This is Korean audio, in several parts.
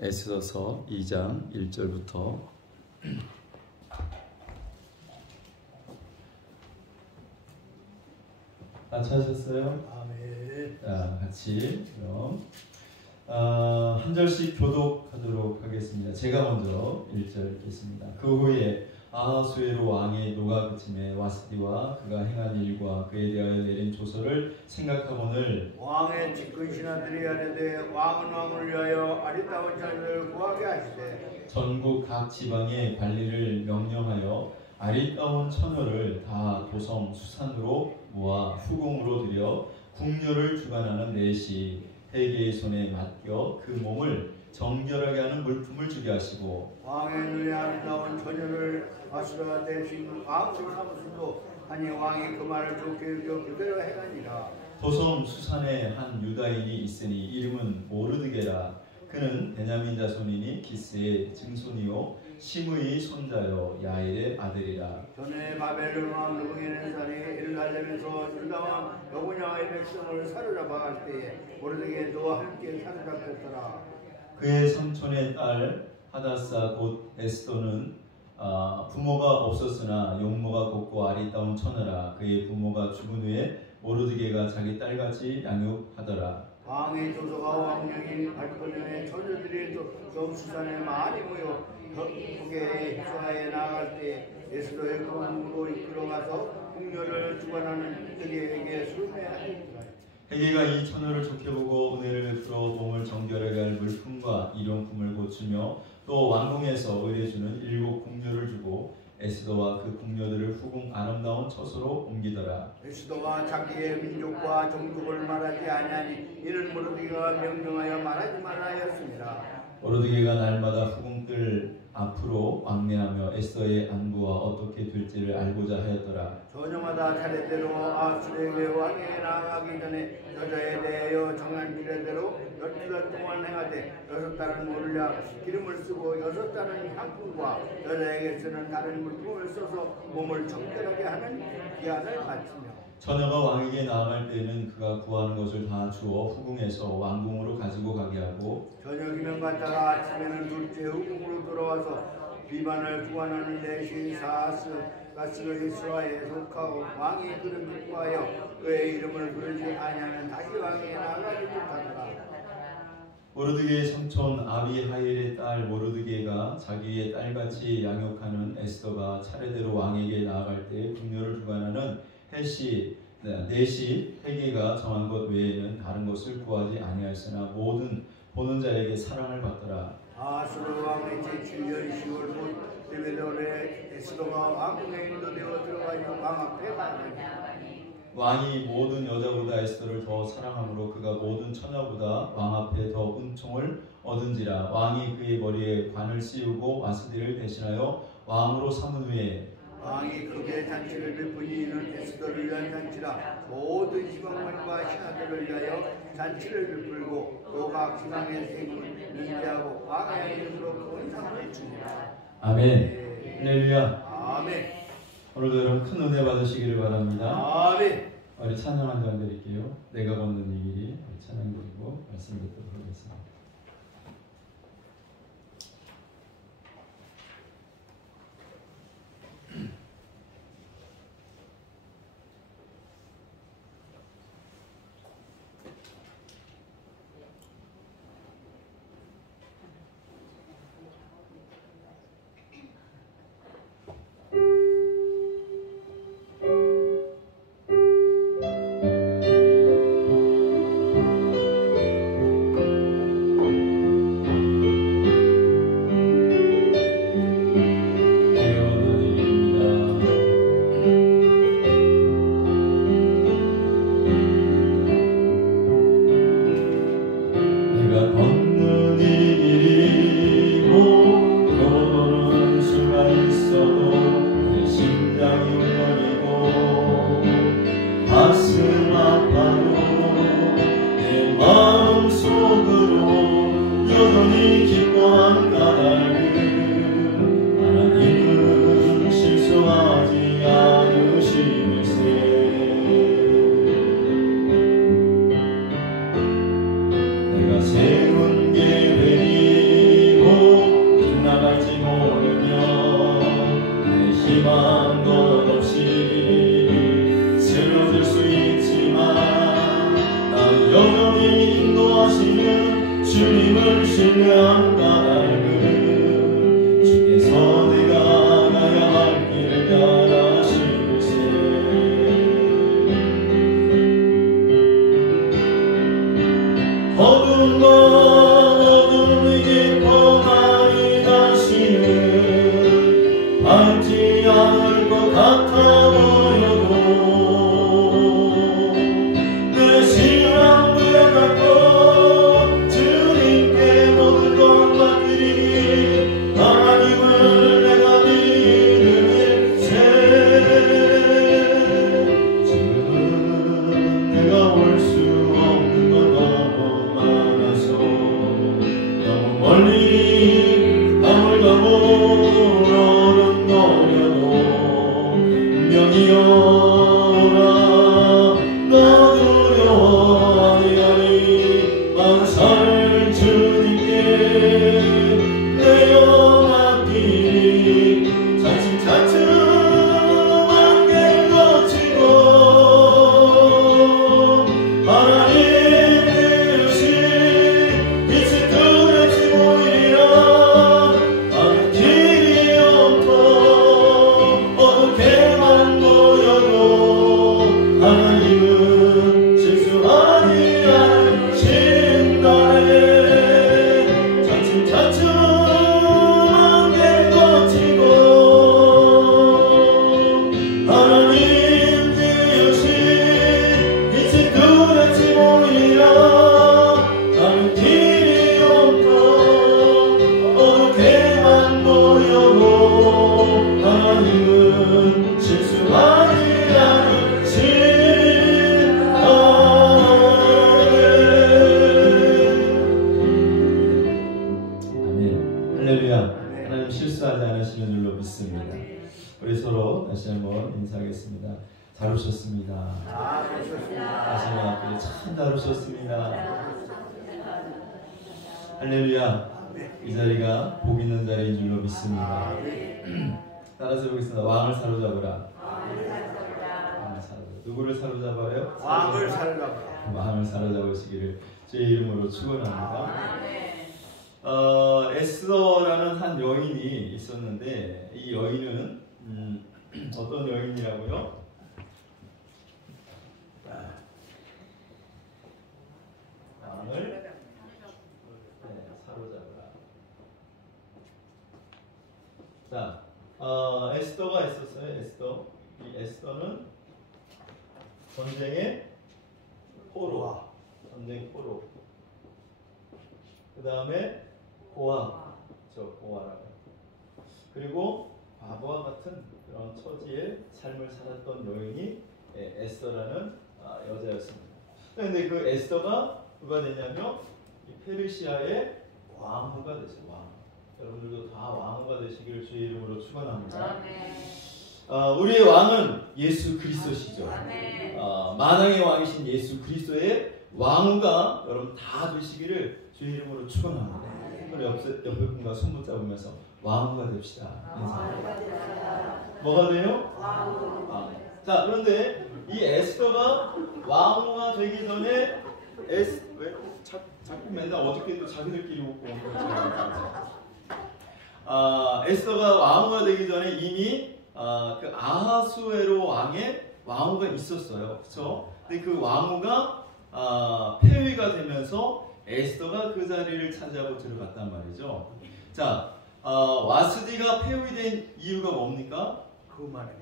에스더서 2장 1절부터 다 찾으셨어요? 아멘. 자, 같이 그럼 한 절씩 교독하도록 하겠습니다. 제가 먼저 1절 읽겠습니다. 그 후에 아하수에로 왕의 노가 그침에 와스디와 그가 행한 일과 그에 대하여 내린 조서를 생각하거늘 왕의 직근 신하들이 하려되 왕은 왕을 위하여 아리따운 자들을 구하게 하시되 전국 각 지방의 관리를 명령하여 아리따운 처녀를 다 도성 수산으로 모아 후궁으로 들여 궁녀를 주관하는 내시 회계의 손에 맡겨 그 몸을 정결하게 하는 물품을 주게 하시고 왕의 눈에 아름다운 처녀를 아수라 대신 왕으로 삼으시고 하니 왕이 그 말을 좋게 여겨 그대로 행하니라. 도성 수산에 한 유다인이 있으니 이름은 모르드게라. 그는 베냐민 자손이니 기스의 증손이요 심의 손자요 야일의 아들이라. 전에 바벨론 왕 느부갓네살이 예루살렘에서 유다 왕 여고냐의 백성을 사로잡아갈 때에 모르드게도 함께 사로잡혔더라. 그의 삼촌의 딸 하다사 곧 에스더는 부모가 없었으나 용모가 곱고 아리따운 처녀라. 그의 부모가 죽은 후에 모르드게가 자기 딸같이 양육하더라. 왕의 조서가 왕령인 발권령의 처녀들이 수산에 많이 모여 북의 수하에 나아갈 때 에스더의 궁으로 이끌어가서 궁녀를 주관하는 그에게 술매하니라. 헤게가 이 처녀를 좋게 보고 은혜를 베풀어 몸을 정결하게 할 물품과 일용품을 고치며 또 왕궁에서 의뢰주는 7 궁녀를 주고 에스더와 그 궁녀들을 후궁 아름다운 처소로 옮기더라. 에스더가 자기의 민족과 종족을 말하지 아니하니 이는 모르드게가 명령하여 말하지 말라 하였습니다. 모르드게가 날마다 후궁들 앞으로 왕래하며 에스더의 안부와 어떻게 될지를 알고자 하였더라. 저녁마다 차례대로 아수르의 왕에 나아가기 전에 여자에 대하여 정한 규례대로 12달 동안 행하되 6달은 모르랴 기름을 쓰고 6달은 향품과 여자에게 쓰는 다른 물품을 써서 몸을 정결하게 하는 기한을 마치며 처녀가 왕에게 나아갈 때는 그가 구하는 것을 다 주어 후궁에서 왕궁으로 가지고 가게 하고 저녁이면 갔다가 아침에는 둘째 후궁으로 돌아와서 비반을 구하는 내시 가스의 수하에 속하고 왕이 그를 기뻐하여 그의 이름을 부르지 아니하면 다시 왕에게 나아가지 못하더라. 모르드게의 삼촌 아비하일의 딸 모르드게가 자기의 딸같이 양육하는 에스더가 차례대로 왕에게 나아갈 때 궁녀를 주관하는 내시 회계가 정한 것 외에는 다른 것을 구하지 아니하였으나 모든 보는 자에게 사랑을 받더라. 아수르 왕의 제7년 10월 곧 데베돌에 에스더가 왕궁에 인도되어 들어가며 왕 앞에 가니 왕이 모든 여자보다 에스더를 더 사랑하므로 그가 모든 처녀보다 왕 앞에 더 은총을 얻은지라. 왕이 그의 머리에 관을 씌우고 와스디를 대신하여 왕으로 삼은 후에 왕이 크게 잔치를 베푸니 이는 에스더를 위한 잔치라. 모든 지방만과 신하들을 위하여 잔치를 베풀고 또 각 지방의 세금을 면제하고 왕의 이름으로 큰 상을 주니라. 아멘. 할렐루야. 아멘. 오늘도 여러분 큰 은혜 받으시기를 바랍니다. 아멘. 우리 찬양 한 장 드릴게요. 내가 걷는 이 길이 우리 찬양 드리고 말씀 듣도록 하겠습니다. 세운 계획이 주님을 신뢰한 까닭은 주께서 내가 가야 할 길을 가라시길세. 어두운 것 어둠이 깊어 많이 다시는 밟지 않을 것 같아 보여도 내 신랑부에 갖고 주님께 모든 것 맡기니 하나님을 내가 믿음일세. 지금은 내가 올 수 없는 건 너무 많아서 너무 멀리 밤을 가보려는 노려도 분명히 오라 나 두려워 아니하니 만살 주님께 내어 맡기니 차츰차츰 안개 거치고 하나님 되신 빛을 뚜렷이 보이리라. 나는 길이 없고 어둡게만 보여도 하나님은 실수하지 않으신다네. 차츰차츰 안개 거치고 하나님 되신 빛이 뚜렷이 보이리라. 나는 길이 없고 어둡게만 보여도 하나님은 실수하지 않으신다네. 아멘. 할렐루야. 하나님 실수하지 않으시는 줄로 믿습니다. 우리 서로 다시 한번 인사하겠습니다. 잘 오셨습니다. 하시는 앞에 참 잘 오셨습니다. 할렐루야. 이 자리가 복 있는 자리인 줄로 믿습니다. 따라서 보겠습니다. 왕을 사로잡으라. 왕을 사로잡으라. 누구를 사로잡아요? 왕을 사로잡아. 왕을 사로잡으시기를 제 이름으로 축원합니다. 에스더라는 한 여인이 있었는데 이 여인은 어떤 여인이라고요? 왕을 사로잡으라. 자, 에스더가 있었어요. 에스더. 이 에스더는 전쟁의 포로. 전쟁 포로. 그 다음에 고아. 고아라고. 그리고 바보와 같은 그런 처지의 삶을 살았던 여인이 에스더라는 여자였습니다. 그런데 그 에스더가 누가 되냐면 이 페르시아의 왕후가 되죠. 왕. 여러분들도 다 왕후가 되시기를 주의 이름으로 축원합니다. 우리의 왕은 예수 그리스도시죠. 만왕의 왕이신 예수 그리스도의 왕후가 여러분 다 되시기를 주의 이름으로 축원합니다. 우리 옆에 분과 손 붙잡으면서 왕후가 됩시다. 뭐가 돼요? 왕후. 자, 그런데 이 에스더가 왕후가 되기 전에 왜 자꾸 맨날 어저께도 자기들끼리 웃고 에스더가 왕후가 되기 전에 이미 그 아하수에로 왕의 왕후가 있었어요. 그렇죠? 근데 그 왕후가 폐위가 되면서 에스더가 그 자리를 차지하고 들어갔단 말이죠. 자, 와스디가 폐위된 이유가 뭡니까? 그만해.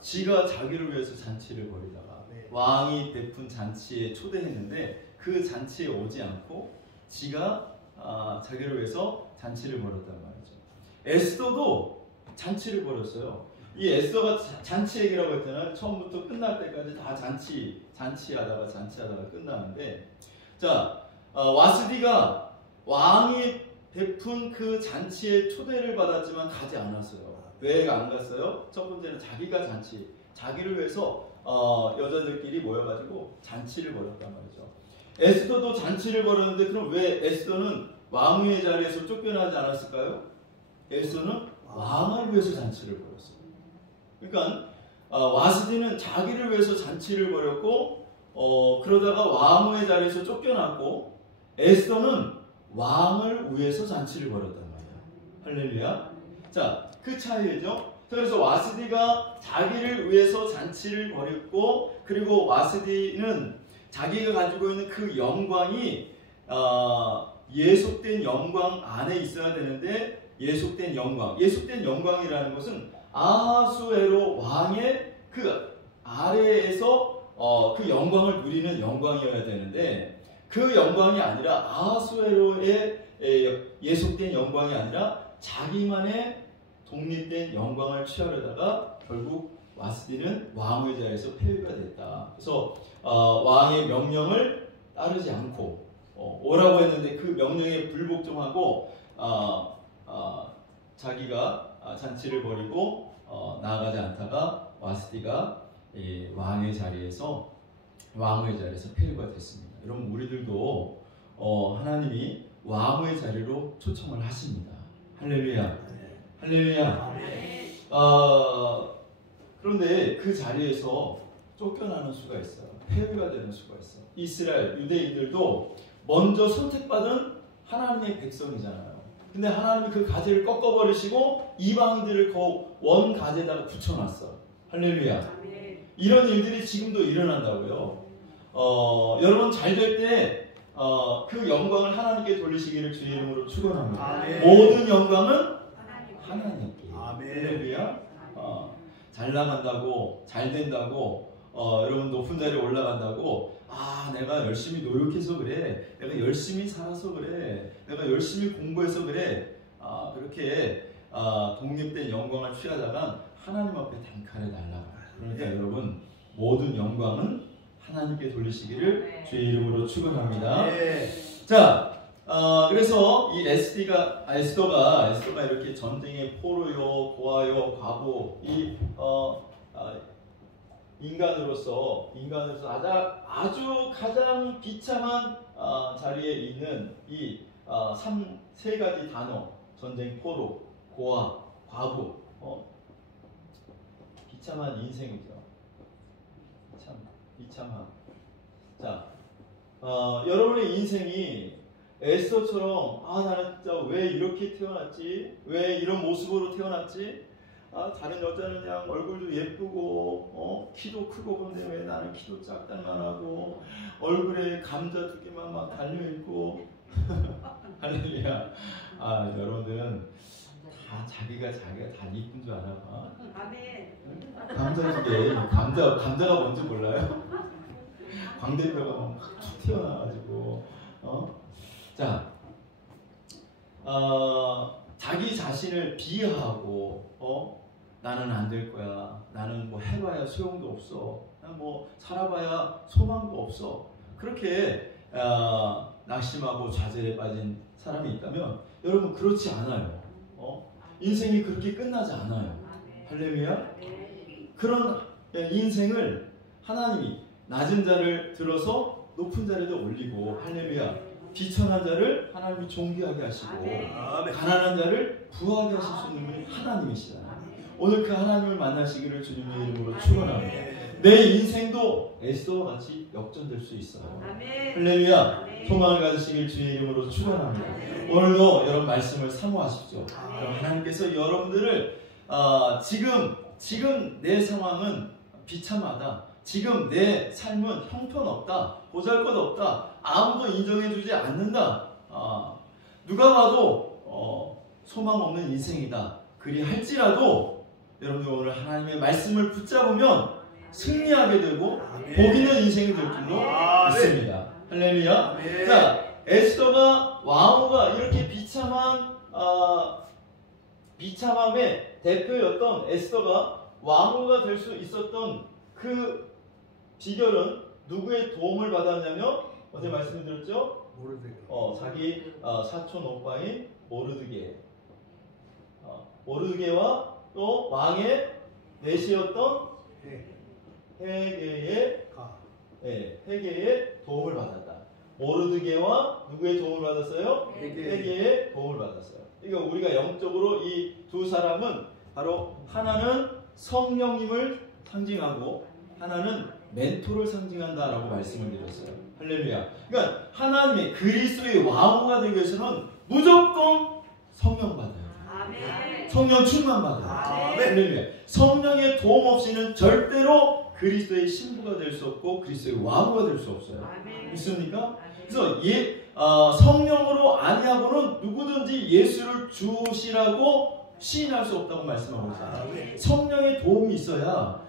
지가 자기를 위해서 잔치를 벌이다가 왕이 베푼 잔치에 초대했는데 그 잔치에 오지 않고 지가 자기를 위해서 잔치를 벌였단 말이죠. 에스더도 잔치를 벌였어요. 이 에스더가 잔치 얘기라고 했잖아요. 처음부터 끝날 때까지 다 잔치하다가 끝나는데, 자, 와스디가 왕이 베푼 그 잔치에 초대를 받았지만 가지 않았어요. 왜 안 갔어요? 첫 번째는 자기를 위해서 여자들끼리 모여가지고 잔치를 벌였단 말이죠. 에스더도 잔치를 벌였는데 그럼 왜 에스더는 왕위의 자리에서 쫓겨나지 않았을까요? 에스더는 왕을 위해서 잔치를 벌였어요. 그러니까 와스디는 자기를 위해서 잔치를 벌였고 그러다가 왕후의 자리에서 쫓겨났고 에스더는 왕을 위해서 잔치를 벌였단 말이야. 할렐루야. 자, 그 차이죠. 그래서 와스디가 자기를 위해서 잔치를 벌였고, 그리고 와스디는 자기가 가지고 있는 그 영광이 예속된 영광 안에 있어야 되는데, 예속된 영광이라는 것은 아하수에로 왕의 그 아래에서 그 영광을 누리는 영광이어야 되는데, 그 영광이 아니라 아하수에로의 예속된 영광이 아니라 자기만의 독립된 영광을 취하려다가 결국 와스디는 왕의 자리에서 폐위가 됐다. 그래서 왕의 명령을 따르지 않고 오라고 했는데 그 명령에 불복종하고 자기가 잔치를 벌이고 나아가지 않다가 와스디가 왕의 자리에서 폐위가 됐습니다. 여러분, 우리들도 하나님이 왕의 자리로 초청을 하십니다. 할렐루야. 할렐루야. 그런데 그 자리에서 쫓겨나는 수가 있어요. 폐위가 되는 수가 있어요. 이스라엘 유대인들도 먼저 선택받은 하나님의 백성이잖아요. 근데 하나님이 그 가지를 꺾어버리시고 이방인들을 그 원 가지에다가 붙여놨어. 할렐루야. 이런 일들이 지금도 일어난다고요. 여러분, 잘 될 때 그 영광을 하나님께 돌리시기를 주의 이름으로 축원합니다. 모든 영광은 하나님께. 할렐루야. 잘 나간다고, 잘 된다고, 여러분 높은 자리에 올라간다고, 내가 열심히 노력해서 그래, 내가 열심히 살아서 그래, 내가 열심히 공부해서 그래, 그렇게 독립된 영광을 취하다가 하나님 앞에 단칼에 날아가요. 그러니까 여러분, 모든 영광은 하나님께 돌리시기를 주의 이름으로 축원합니다. 자, 그래서 이 에스더가 이렇게 전쟁의 포로요, 고아요, 과부, 이 인간으로서 아주 가장 비참한 자리에 있는 이 세 가지 단어, 전쟁, 포로, 고아, 과부, 비참한 인생이죠. 비참함. 자, 여러분의 인생이 에스더처럼 나는 진짜 왜 이렇게 태어났지? 왜 이런 모습으로 태어났지? 다른 여자는 그냥 얼굴도 예쁘고 키도 크고, 근데 왜 나는 키도 작단만 하고 얼굴에 감자 2개만 막 달려있고 할렐루야. 여러분들은 다 자기가 다 이쁜 줄 아나 봐. 감자 2개, 감자가 뭔지 몰라요? 광대뼈가 막 툭 튀어나와가지고 자, 자기 자신을 비하하고 나는 안 될 거야, 나는 뭐 해봐야 소용도 없어, 나는 뭐 살아봐야 소망도 없어, 그렇게 낙심하고 좌절에 빠진 사람이 있다면 여러분, 그렇지 않아요. 인생이 그렇게 끝나지 않아요. 할렐루야. 그런 인생을 하나님이 낮은 자를 들어서 높은 자리도 올리고, 할렐루야, 비천한 자를 하나님이 존귀하게 하시고 가난한 자를 부하게 하실 수 있는 분이 하나님이시잖아요. 오늘 그 하나님을 만나시기를 주님의 이름으로 축원합니다. 내 인생도 에스더와 같이 역전될 수 있어요. 할렐루야. 소망을 가지시길 주의 이름으로 축원합니다. 오늘도 여러분 말씀을 사모하십시오. 그럼 하나님께서 여러분들을 지금 내 상황은 비참하다, 지금 내 삶은 형편없다, 보잘것없다, 아무도 인정해주지 않는다, 누가 봐도 소망 없는 인생이다, 그리 할지라도 여러분들 오늘 하나님의 말씀을 붙잡으면 승리하게 되고 복 있는 인생이 될 줄로 믿습니다. 할렐루야. 자, 에스더가, 왕후가 이렇게 비참함의 대표였던 에스더가 왕후가 될 수 있었던 그 비결은 누구의 도움을 받았냐면, 어제 말씀드렸죠? 자기 사촌 오빠인 모르드게와 또 왕의 내시였던 헤게의 도움을 받았다. 모르드게와 누구의 도움을 받았어요? 헤게의 도움을 받았어요. 그러니까 우리가 영적으로 이 두 사람은 바로 하나는 성령님을 상징하고 하나는 멘토를 상징한다라고 말씀을 드렸어요. 할렐루야. 그러니까 하나님의 그리스도의 왕후가 되기 위해서는 무조건 성령 받아야 돼요. 아멘. 성령 충만 받아야 돼요. 아멘. 할렐루야. 성령의 도움 없이는 절대로 그리스도의 신부가 될 수 없고 그리스도의 왕후가 될 수 없어요. 아멘. 믿습니까? 아멘. 그래서 성령으로 아니하고는 누구든지 예수를 주시라고 시인할 수 없다고 말씀하고 있잖아요. 아멘. 성령의 도움이 있어야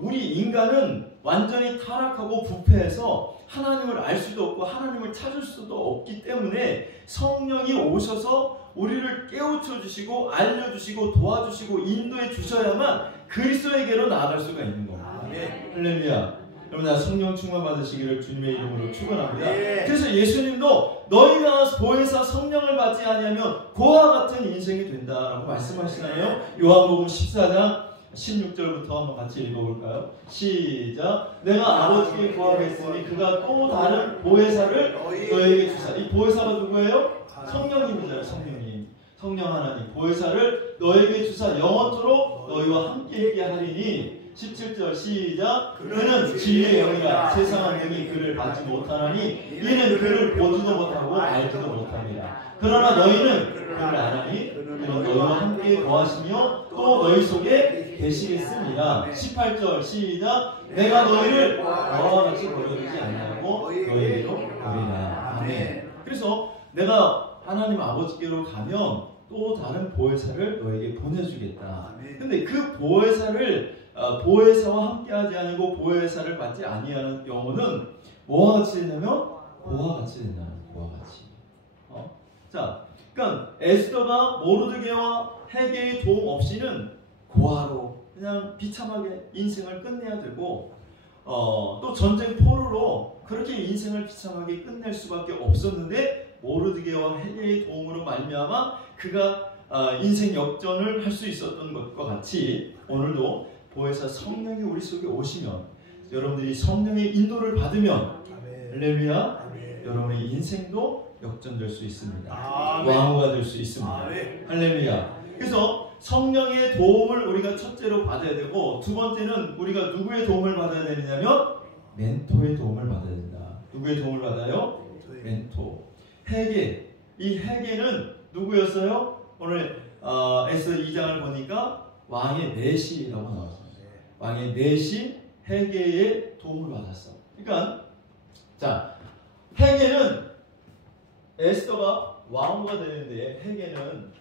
우리 인간은 완전히 타락하고 부패해서 하나님을 알 수도 없고 하나님을 찾을 수도 없기 때문에 성령이 오셔서 우리를 깨우쳐 주시고 알려주시고 도와주시고 인도해 주셔야만 그리스도에게로 나아갈 수가 있는 겁니다. 아멘. 할렐루야. 여러분, 다 성령 충만 받으시기를 주님의 이름으로 축원합니다. 네. 그래서 예수님도 너희가 보혜사 성령을 받지 아니하면 고와 같은 인생이 된다라고 말씀하시잖아요. 요한복음 14장 16절부터 한번 같이 읽어볼까요? 시작. 내가 아버지께 구하겠으니 그가 또 다른 보혜사를 너희에게 주사. 이 보혜사가 누구예요? 성령님이잖아요. 성령 하나님. 보혜사를 너희에게 주사 영원토록 너희와 함께 있게 하리니. 17절 시작. 그는 진리의 영이라 세상은 능히 그를 받지 못하나니 이는 그를 보지도 못하고 알지도 못합니다. 그러나 너희는 그를 아나니 그는 너희와 함께 거하시며 또 너희 속에 계시겠습니다. 18절 시작. 내가 너희를 너와 같이 버려두지 아니하고 너희에게로 오리라. 아멘. 그래서 내가 하나님 아버지께로 가면 또 다른 보혜사를 너에게 보내주겠다. 근데 그 보혜사와 함께하지 않고 보혜사를 받지 아니하는 영혼은 뭐와 같이 되냐면 고와 같이 된다는 거예요. 고와 같이. 자, 그러니까 에스더가 모르드게와 헤게의 도움 없이는 고아로 그냥 비참하게 인생을 끝내야 되고 또 전쟁 포로로 그렇게 인생을 비참하게 끝낼 수밖에 없었는데 모르드게와 헤게의 도움으로 말미암아 그가 인생 역전을 할 수 있었던 것과 같이 오늘도 보혜사 성령이 우리 속에 오시면 여러분들이 성령의 인도를 받으면 할렐루야 여러분의 인생도 역전될 수 있습니다. 왕후가 될 수 있습니다. 할렐루야. 그래서 성령의 도움을 우리가 첫째로 받아야 되고 두 번째는 우리가 누구의 도움을 받아야 되느냐면 멘토의 도움을 받아야 된다. 누구의 도움을 받아요? 멘토. 헤게. 이 헤게는 누구였어요? 오늘 에스더 2장을 보니까 왕의 내시라고 나왔어요. 왕의 내시 헤게의 도움을 받았어. 그러니까 자 헤게는 에스더가 왕후가 되는데 헤게는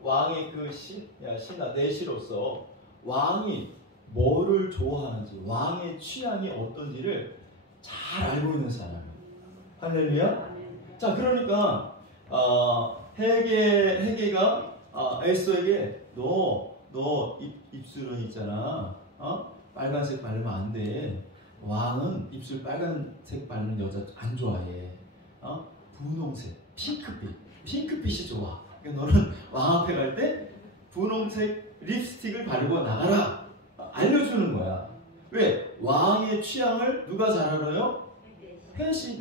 왕의 그 신하 내시로서 왕이 뭐를 좋아하는지 왕의 취향이 어떤지를 잘 알고 있는 사람이에요. 할렐루야. 자 그러니까 헤게가 에스더에게 너 입술은 있잖아. 빨간색 바르면 안 돼. 왕은 입술 빨간색 바르는 여자 안 좋아해. 분홍색, 핑크빛이 좋아. 그러니까 너는 왕 앞에 갈 때 분홍색 립스틱을 바르고 나가라. 알려주는 거야. 왜? 왕의 취향을 누가 잘 알아요? 햇이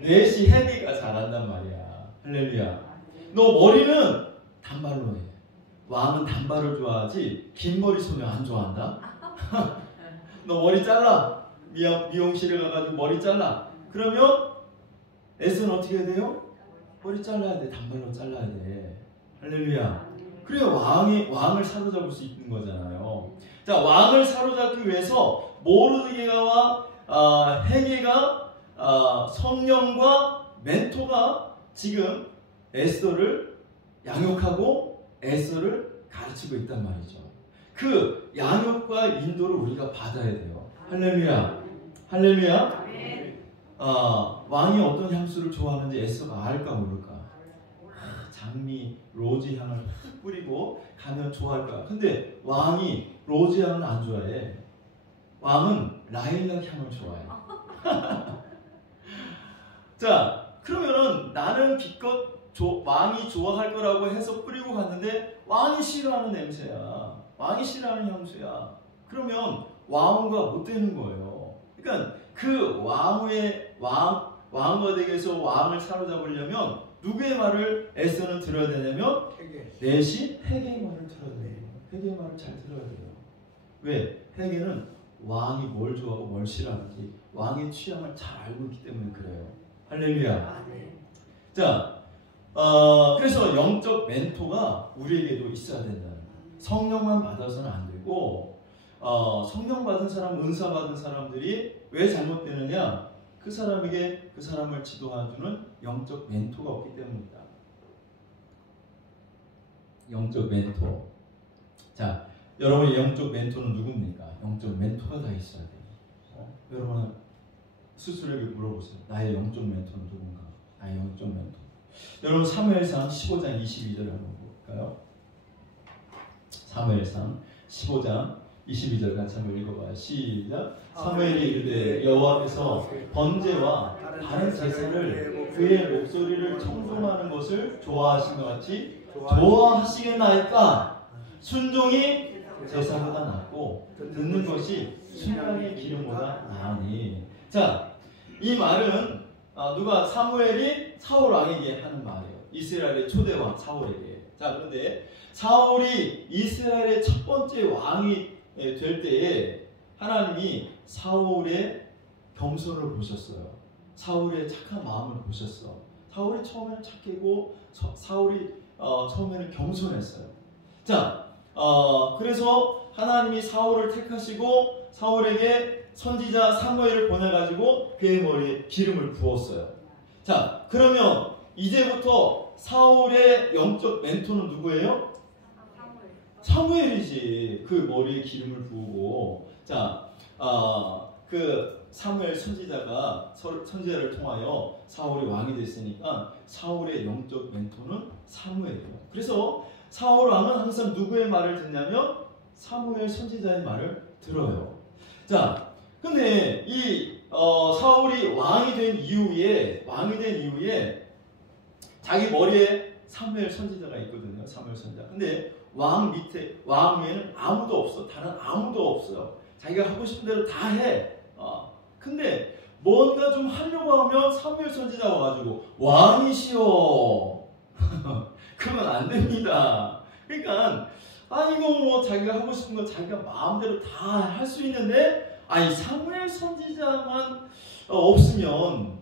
넷이 헤게가 잘한단 말이야. 할렐루야. 너 머리는 단발로 해. 왕은 단발을 좋아하지 긴 머리 소녀 안 좋아한다. 너 머리 잘라. 미용실에 가가지고 머리 잘라. 그러면 에스는 어떻게 해야 돼요? 머리 잘라야 돼. 단발로 잘라야 돼. 할렐루야. 그래야 왕을 사로잡을 수 있는 거잖아요. 자, 왕을 사로잡기 위해서 모르드게와 헤게가 성령과 멘토가 지금 에스더를 양육하고 에스더를 가르치고 있단 말이죠. 그 양육과 인도를 우리가 받아야 돼요. 할렐루야. 할렐루야. 왕이 어떤 향수를 좋아하는지 에스더가 알까 모를까? 장미, 로즈 향을 훅 뿌리고 가면 좋아할까? 근데 왕이 로즈 향은 안 좋아해. 왕은 라일락 향을 좋아해. 자, 그러면은 나는 기껏 왕이 좋아할 거라고 해서 뿌리고 갔는데 왕이 싫어하는 냄새야. 왕이 싫어하는 향수야. 그러면 왕후가 못 되는 거예요. 그러니까 그 왕후가 되기 위해서 왕을 사로잡으려면 누구의 말을 에스더는 들어야 되냐면 넷이 헤게의 말을 들어야 돼요. 헤게의 말을 잘 들어야 돼요. 왜? 헤게는 왕이 뭘 좋아하고 뭘 싫어하는지 왕의 취향을 잘 알고 있기 때문에 그래요. 할렐루야. 자, 그래서 영적 멘토가 우리에게도 있어야 된다는 거예요. 성령만 받아서는 안 되고 성령 받은 사람, 은사 받은 사람들이 왜 잘못되느냐? 그 사람에게 그 사람을 지도해주는 영적 멘토가 없기 때문입니다. 영적 멘토. 자, 여러분의 영적 멘토는 누굽니까? 영적 멘토가 다 있어야 돼요. 여러분 스스로에게 물어보세요. 나의 영적 멘토는 누군가? 나의 영적 멘토. 여러분 사무엘상 15장 22절을 한번 볼까요? 사무엘상 15장 22절 같이 한번 읽어봐요. 시작. 사무엘이 이르되 여호와께서 번제와 다른 제사를 그의 목소리를 청종하는 것을 좋아하신 것 같이 좋아하시겠나이까? 순종이 제사보다 낫고 듣는 것이 순간의 기름보다 나으니. 자, 이 말은 누가 사무엘이 사울 왕에게 하는 말이에요. 이스라엘의 초대 왕 사울에게. 자, 그런데 사울이 이스라엘의 첫 번째 왕이 될 때에 하나님이 사울의 겸손을 보셨어요. 사울의 착한 마음을 보셨어. 사울이 처음에는 착하고 사울이 처음에는 겸손했어요. 자, 그래서 하나님이 사울을 택하시고 사울에게 선지자 사무엘을 보내가지고 그의 머리에 기름을 부었어요. 자, 그러면 이제부터 사울의 영적 멘토는 누구예요? 사무엘이지. 그 머리에 기름을 부으고. 자, 그 사무엘 선지자가 선지자를 통하여 사울이 왕이 됐으니까 사울의 영적 멘토는 사무엘이에요. 그래서 사울 왕은 항상 누구의 말을 듣냐면 사무엘 선지자의 말을 들어요. 자, 근데 이 사울이 왕이 된 이후에 자기 머리에 사무엘 선지자가 있거든요. 사무엘 선지자. 근데 왕 위에는 아무도 없어. 다른 아무도 없어요. 자기가 하고 싶은 대로 다 해. 근데 뭔가 좀 하려고 하면 사무엘 선지자 와가지고 왕이시여. 그건 안 됩니다. 그러니까 이거 뭐 자기가 하고 싶은 거 자기가 마음대로 다 할 수 있는데 이 사무엘 선지자만 없으면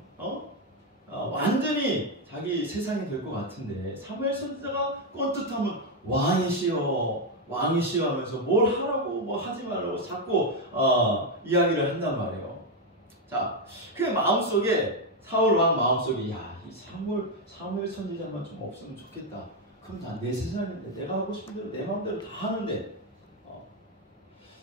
완전히 자기 세상이 될 것 같은데 사무엘 선지자가 꼰뜻하면 왕이시여 하면서 뭘 하라고 뭐 하지 말라고 자꾸 이야기를 한단 말이에요. 자, 그 마음속에 사울 왕 마음속에 이 사무엘 선지자만 좀 없으면 좋겠다. 그럼 다 내 세상인데 내가 하고 싶은 대로 내 마음대로 다 하는데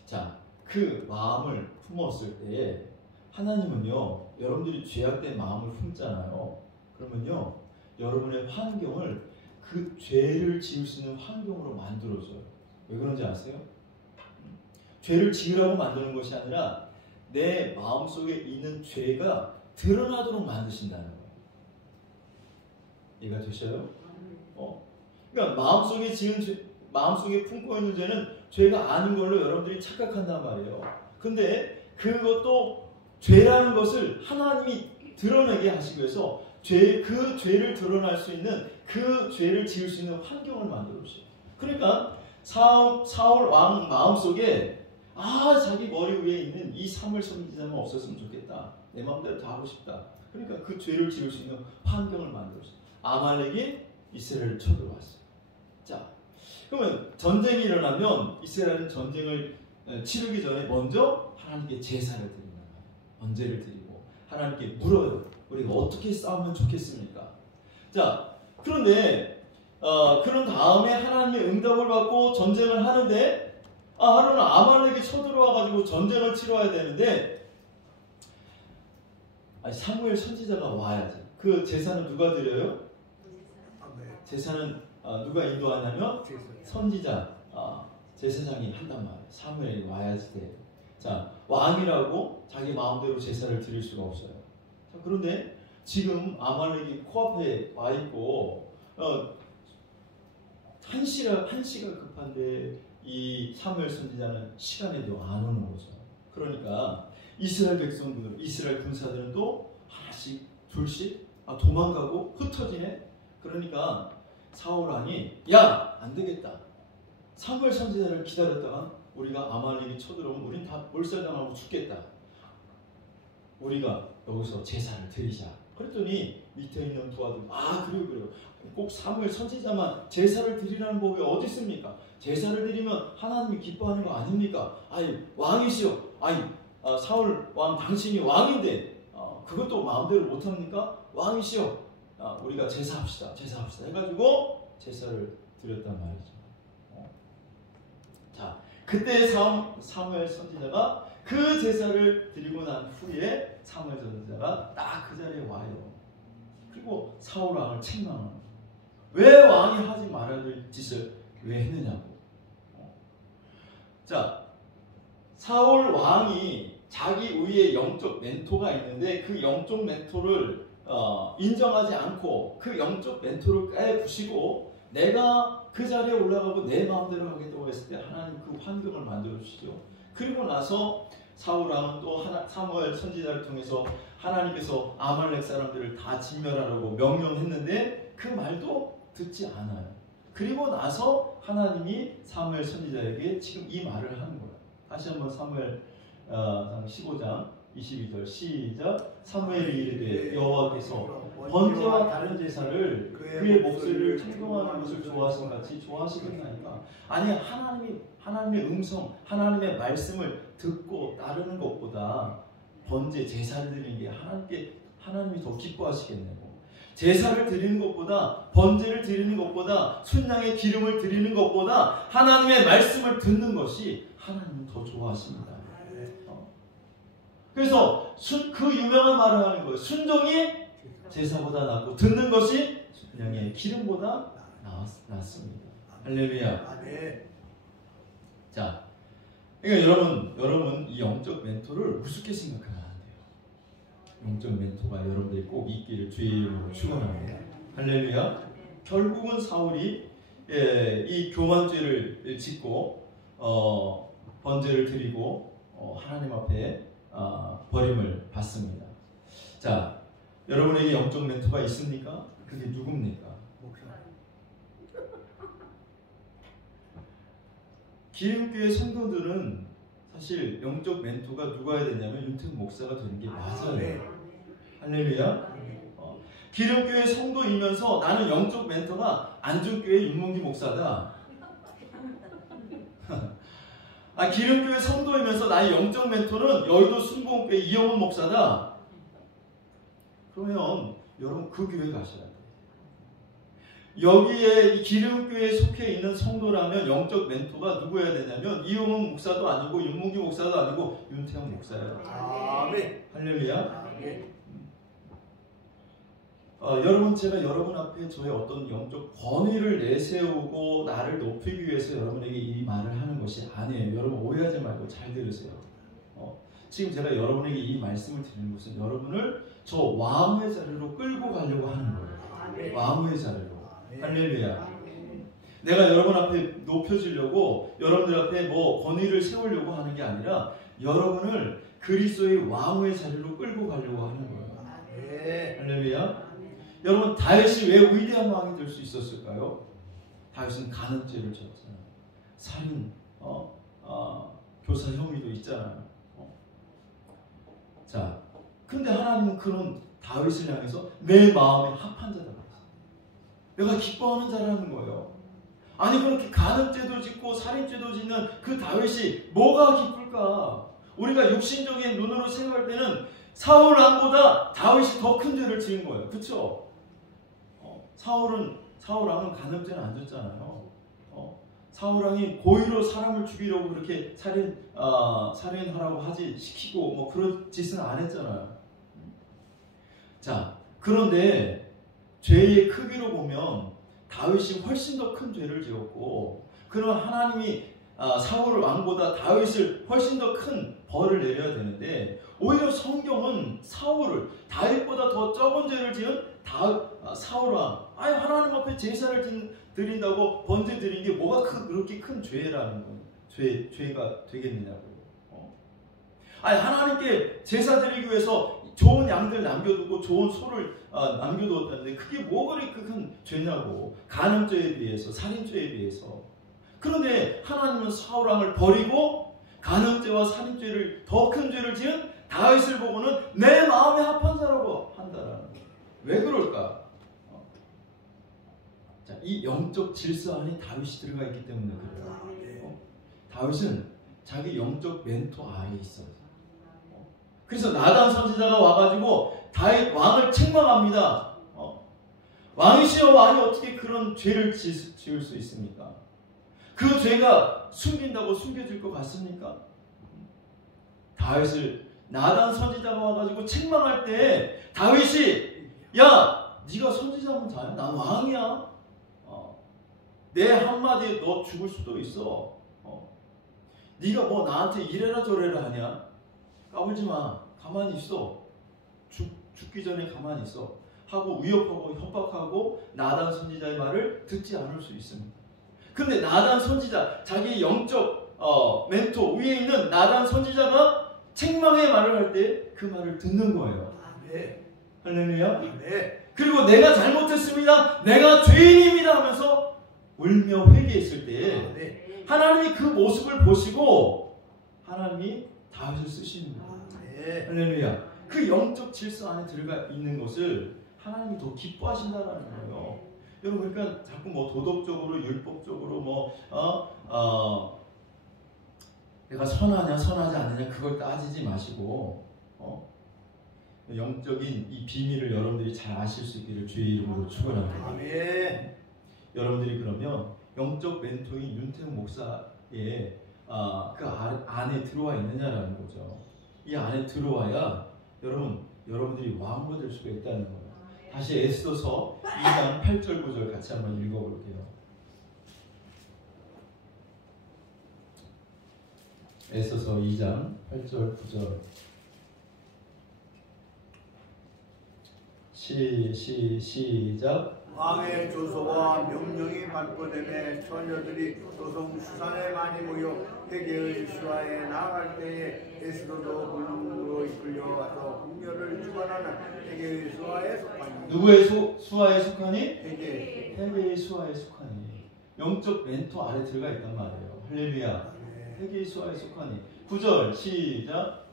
자, 그 마음을 품었을 때 하나님은요, 여러분들이 죄악된 마음을 품잖아요. 그러면요, 여러분의 환경을 그 죄를 지을 수 있는 환경으로 만들어줘요. 왜 그런지 아세요? 죄를 지으라고 만드는 것이 아니라 내 마음속에 있는 죄가 드러나도록 만드신다는 거예요. 이해가 되셔요? 그러니까 마음속에 품고 있는 죄는 죄가 아닌 걸로 여러분들이 착각한단 말이에요. 근데 그것도 죄라는 것을 하나님이 드러내게 하시기 위해서 그 죄를 드러날 수 있는 그 죄를 지을 수 있는 환경을 만들어 주세요. 그러니까 사울 왕 마음속에 자기 머리 위에 있는 이 사무엘 선지자만 없었으면 좋겠다. 내 마음대로 다 하고 싶다. 그러니까 그 죄를 지을 수 있는 환경을 만들어 주세요. 아말렉이 이스라엘을 쳐들어왔어요. 자, 그러면 전쟁이 일어나면 이스라엘은 전쟁을 치르기 전에 먼저 하나님께 제사를 드리는 거예요. 번제를 드리고 하나님께 물어요. 우리가 어떻게 싸우면 좋겠습니까? 자, 그런데 그런 다음에 하나님의 응답을 받고 전쟁을 하는데 하루는 아말렉이 쳐들어와가지고 전쟁을 치러야 되는데 사무엘 선지자가 와야지. 그 제사는 누가 드려요? 제사는 누가 인도하냐면 선지자, 제사장이 한단 말이에요. 사무엘이 와야지 돼. 자, 왕이라고 자기 마음대로 제사를 드릴 수가 없어요. 자, 그런데 지금 아말렉이 코앞에 와 있고 한시가 급한데 이 사무엘 선지자는 시간에도 안 오는 거죠. 그러니까 이스라엘 백성들, 이스라엘 군사들은 또 하나씩 둘씩 도망가고 흩어지네. 그러니까 사울 왕이 안 되겠다. 사무엘 선지자를 기다렸다가 우리가 아말렉이 쳐들어오면 우린 다 몰살당하고 죽겠다. 우리가 여기서 제사를 드리자. 그랬더니 밑에 있는 부하들 그래요. 꼭 사무엘 선지자만 제사를 드리라는 법이 어디 있습니까? 제사를 드리면 하나님이 기뻐하는 거 아닙니까? 왕이시여, 사울 왕 당신이 왕인데 그것도 마음대로 못합니까? 왕이시여, 우리가 제사합시다 해가지고 제사를 드렸단 말이죠. 자, 그때 사무엘 선지자가 그 제사를 드리고 난 후에 사무엘 선지자가 딱 그 자리에 와요. 그리고 사울 왕을 책망하는 거예요. 왜 왕이 하지 말아야 될 짓을 왜 했느냐고. 자, 사울 왕이 자기 위에 영적 멘토가 있는데 그 영적 멘토를 인정하지 않고 그 영적 멘토를 깨부시고 내가 그 자리에 올라가고 내 마음대로 하겠다고 했을 때 하나님 그 환경을 만들어 주시죠. 그리고 나서 사울 왕은 또 사무엘 선지자를 통해서 하나님께서 아말렉 사람들을 다 진멸하라고 명령했는데 그 말도 듣지 않아요. 그리고 나서 하나님이 사무엘 선지자에게 지금 이 말을 하는 거예요. 다시 한번 사무엘 15장 22절 시작. 사무엘이 이르되 여호와께서 번제와 다른 제사를 그의 목소리를 청종하는 것을 좋아하신 같이 좋아하시겠나이까. 아니, 하나님의 음성, 하나님의 말씀을 듣고 따르는 것보다 번제 제사를 드리는 게 하나님이 더 기뻐하시겠네요. 제사를 드리는 것보다, 번제를 드리는 것보다, 순양의 기름을 드리는 것보다 하나님의 말씀을 듣는 것이 하나님은 더 좋아하십니다. 그래서 그 유명한 말을 하는 거예요. 순종이 제사보다 낫고 듣는 것이 순양의 기름보다 낫습니다. 할렐루야. 자, 그러니까 여러분 이 영적 멘토를 우습게 생각하면 안 돼요. 영적 멘토가 여러분들이 꼭 있기를 주의 이름으로 축원합니다. 할렐루야. 결국은 사울이 이 교만죄를 짓고 번제를 드리고 하나님 앞에 버림을 받습니다. 자, 여러분에게 영적 멘토가 있습니까? 그게 누굽니까? 기름교회 성도들은 사실 영적 멘토가 누가 해야 되냐면 윤택 목사가 되는 게 맞아요. 할렐루야. 기름교회 성도이면서 나는 영적 멘토가 안중교회 윤문기 목사다. 기름교회 성도이면서 나의 영적 멘토는 여의도 순복음교회 이영훈 목사다. 그러면 여러분 그 교회 가셔야 돼요. 여기에 기름교회에 속해 있는 성도라면 영적 멘토가 누구여야 되냐면 이용훈 목사도 아니고 윤문기 목사도 아니고 윤태영 목사예요. 아멘. 할렐루야. 여러분, 제가 여러분 앞에 저의 어떤 영적 권위를 내세우고 나를 높이기 위해서 여러분에게 이 말을 하는 것이 아니에요. 여러분 오해하지 말고 잘 들으세요. 지금 제가 여러분에게 이 말씀을 드리는 것은 여러분을 저 왕의 자리로 끌고 가려고 하는 거예요. 왕의 자리로. 할렐루야. 내가 여러분 앞에 높여주려고 여러분들 앞에 권위를 세우려고 하는 게 아니라 여러분을 그리스도의 왕의 자리로 끌고 가려고 하는 거예요. 할렐루야. 여러분, 다윗이 왜 위대한 왕이 될 수 있었을까요? 다윗은 간음죄를 지었잖아요. 살인, 교사 혐의도 있잖아요. 자, 근데 하나님은 그런 다윗을 향해서 내 마음에 합한 자다. 내가 기뻐하는 자라는 거예요. 아니, 그렇게 간음죄도 짓고 살인죄도 짓는 그 다윗이 뭐가 기쁠까? 우리가 육신적인 눈으로 생각할 때는 사울 왕보다 다윗이 더 큰 죄를 지은 거예요. 그렇죠? 사울 왕은 간음죄는 안 졌잖아요. 사울 왕이 고의로 사람을 죽이려고 그렇게 살인하라고 시키고 그런 짓은 안 했잖아요. 자, 그런데 죄의 크기로 보면 다윗이 훨씬 더 큰 죄를 지었고, 그럼 하나님이 사울 왕보다 다윗을 훨씬 더 큰 벌을 내려야 되는데, 오히려 성경은 사울을 다윗보다 더 적은 죄를 지은 사울 왕, 하나님 앞에 제사를 드린다고 번제 드린 게 뭐가 그렇게 큰 죄라는 거예요. 죄가 되겠느냐고요. 하나님께 제사 드리기 위해서 좋은 양들 남겨두고 좋은 소를 남겨두었다는데 그게 뭐 그렇게 큰 죄냐고. 간음죄에 비해서, 살인죄에 비해서. 그런데 하나님은 사울 왕을 버리고 간음죄와 살인죄를 더 큰 죄를 지은 다윗을 보고는 내 마음에 합한 자라고 한다라는 거예요. 왜 그럴까? 자, 이 영적 질서 안에 다윗이 들어가 있기 때문에 그래요. 다윗은 자기 영적 멘토 아래에 있어요. 그래서 나단 선지자가 와가지고 다윗 왕을 책망합니다. 왕이시여 왕이 어떻게 그런 죄를 지을 수 있습니까? 그 죄가 숨긴다고 숨겨질 것 같습니까? 다윗을 나단 선지자가 와가지고 책망할 때 다윗이 야 네가 선지자면 다야? 난 왕이야. 내 한마디에 너 죽을 수도 있어. 네가 뭐 나한테 이래라 저래라 하냐? 까불지 마. 가만히 있어. 죽기 전에 가만히 있어. 하고 위협하고 협박하고 나단 선지자의 말을 듣지 않을 수 있습니다. 근데 나단 선지자, 자기 영적 멘토 위에 있는 나단 선지자가 책망의 말을 할 때 그 말을 듣는 거예요. 할렐루야. 그리고 내가 잘못했습니다. 내가 죄인입니다 하면서 울며 회개했을 때 하나님이 그 모습을 보시고 하나님이 다윗을 쓰시는 거예요. 할렐루야. 그 영적 질서 안에 들어가 있는 것을 하나님이 더 기뻐하신다라는 거예요. 여러분, 그러니까 자꾸 뭐 도덕적으로 율법적으로 내가 선하냐 선하지 않느냐 그걸 따지지 마시고 영적인 이 비밀을 여러분들이 잘 아실 수 있기를 주의 이름으로 축원합니다. 아멘. 여러분들이 그러면 영적 멘토인 윤태웅 목사의 그 안에 들어와 있느냐라는 거죠. 이 안에 들어와야 여러분들이 왕으로 될 수가 있다는 거예요. 다시 에스더서 2장 8절 9절 같이 한번 읽어볼게요. 에스더서 2장 8절 9절 시작. 왕의 조서와 명령이 발표되매 처녀들이 도성 수산에 많이 모여 회개의 수하에 나아갈 때에 에스더도 불문으로 이끌려와서 궁녀를 주관하는 회개의 수하에 속하니. 누구의 수하에 속하니? 회개의 수하에 속하니. 영적 멘토 아래 들어가 있단 말이에요. 할렐루야. 회개의 수하에 속하니. 9절 시작.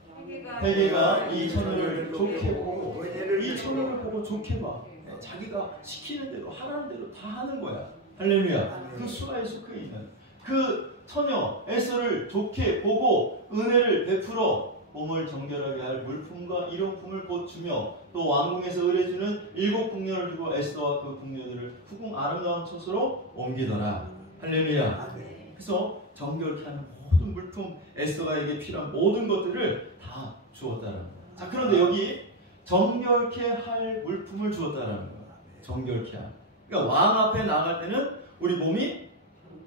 회개가 이 처녀를 좋게 보고, 이 처녀를 보고 좋게 봐. 자기가 시키는 대로 하라는 대로 다 하는 거야. 할렐루야. 그 수하에 속해 있는 그 처녀 에스더를 좋게 보고 은혜를 베풀어 몸을 정결하게 할 물품과 일용품을 곧 주며 또 왕궁에서 의뢰주는 7 궁녀를 주고 에스더와 그 궁녀들을 후궁 아름다운 처소로 옮기더라. 할렐루야. 그래서 정결케 하는 모든 물품, 에스더가에게 필요한 모든 것들을 다 주었다는 거야. 자, 그런데 여기 정결케 할 물품을 주었다라는 거야. 정결케 할. 그러니까 왕 앞에 나갈 때는 우리 몸이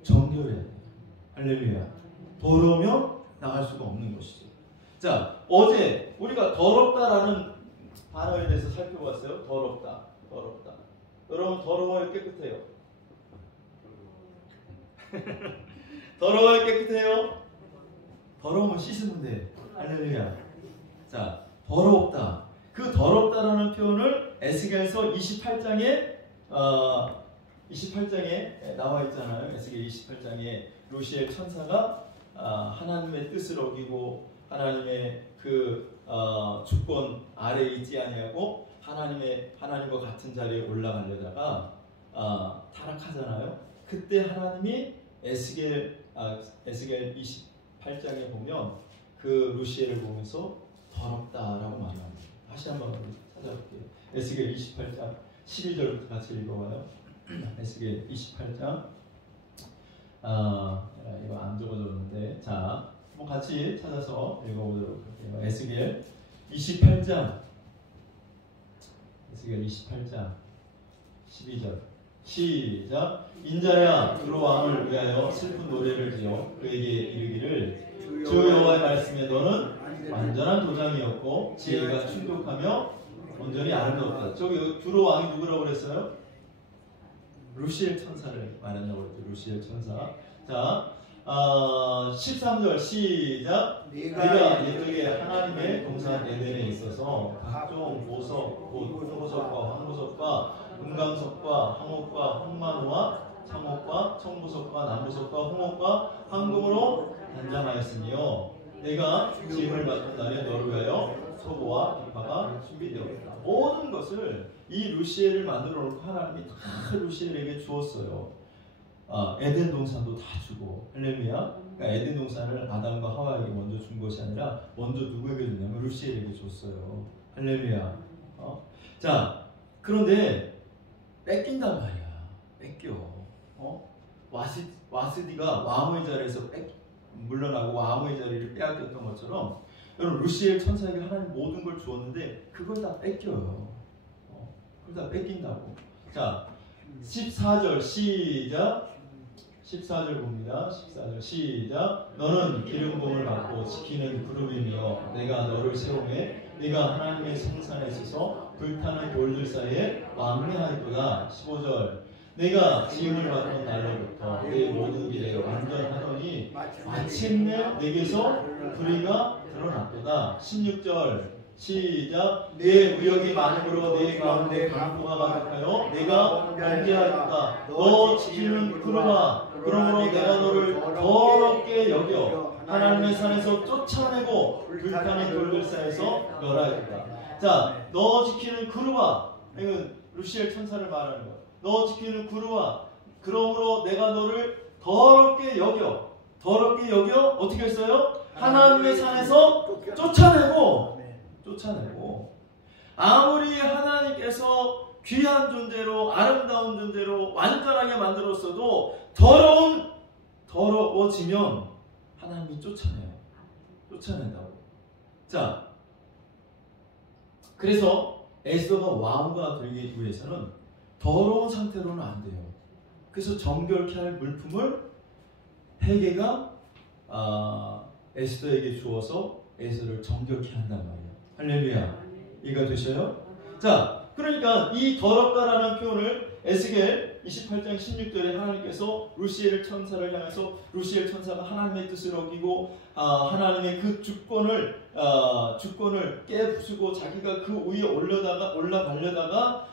정결해야 돼. 할렐루야. 더러우면 나갈 수가 없는 것이죠. 자, 어제 우리가 더럽다라는 단어에 대해서 살펴봤어요. 더럽다. 여러분, 더러워요? 깨끗해요? 더러워요? 깨끗해요? 더러우면 씻으면 돼. 할렐루야. 자, 더럽다. 그 더럽다라는 표현을 에스겔서 28장에 나와 있잖아요. 에스겔 28장에 루시엘 천사가 하나님의 뜻을 어기고 하나님의 그 주권 아래에 있지 아니하고 하나님과 같은 자리에 올라가려다가 타락하잖아요. 그때 하나님이 에스겔 28장에 보면 그 루시엘을 보면서 더럽다라고 말합니다. 다시 한번 찾아볼게요. 에스겔 28장 12절부터 같이 읽어봐요. 에스겔 28장 이거 안 적어줬는데 자, 한번 같이 찾아서 읽어보도록 할게요. 에스겔 28장 12절 시작. 인자야 두로 왕을 위하여 슬픈 노래를 지어 그에게 이르기를 주 여호와의 말씀에 너는 완전한 도장이었고 지혜가 충족하며 온전히 아름다웠다. 저기 두로 왕이 누구라고 그랬어요? 루시엘 천사를 말한다고 그랬죠. 루시엘 천사. 자, 13절 시작. 네가 이쪽에 하나님의 동산 에덴에 있어서 각종 보석, 보석과 황보석과 금강석과 황옥과 홍마노와 청옥과 청보석과 남보석과 홍옥과 내가 지음을 받는 날에 너를 위하여 소고와 비파가 준비되었다. 모든 것을 이 루시엘을 만들어 놓고 하나님이 다 루시엘에게 주었어요. 에덴 동산도 다 주고, 할렐루야. 그러니까 에덴 동산을 아담과 하와에게 먼저 준 것이 아니라 먼저 누구에게 줬냐면 루시엘에게 줬어요. 할렐루야. 자, 그런데 뺏긴단 말이야. 뺏겨. 와스디가 왕의 자리에서 물러나고 왕의 자리를 빼앗겼던 것처럼, 여러분 루시엘 천사에게 하나님 모든 걸 주었는데 그걸 다 뺏겨요. 그걸 다 뺏긴다고. 자, 14절 시작. 14절 봅니다. 14절 시작. 너는 기름 부음을 받고 지키는 그룹이며 내가 너를 세움에 네가 하나님의 성산에 있어서 불타는 돌들 사이에 왕래하였도다. 15절. 내가 지음을 받은 날로부터 내 모든 길에 완전하더니 마침내 내게서 불의가 드러났도다. 16절 시작. 내 무역이 많음으로 내 가운데 강포가 가득하여 내가 번제하였다. 너 지키는 그룹아, 그러므로 내가 너를 더럽게 여겨 하나님의 산에서 쫓아내고 불타는 돌들 사이에서 멸하였다. 자, 너 지키는 그룹아, 이건 루시엘 천사를 말하는 거야. 너 지키는 그룹아, 그러므로 내가 너를 더럽게 여겨. 더럽게 여겨 어떻게 했어요? 하나님의 산에서 쫓아내고 아무리 하나님께서 귀한 존재로 아름다운 존재로 완전하게 만들었어도 더러워지면 하나님이 쫓아낸다고. 자, 그래서 에스더가 왕후가 되기 위해서는 더러운 상태로는 안 돼요. 그래서 정결케 할 물품을 헤게가 에스더에게 주어서 에스더를 정결케 한단 말이에요. 할렐루야. 이해가 되셔요? 자, 그러니까 이 더럽다라는 표현을 에스겔 28장 16절에 하나님께서 루시엘 천사를 향해서 루시엘 천사가 하나님의 뜻을 어기고 하나님의 그 주권을 깨부수고 자기가 그 위에 올라가려다가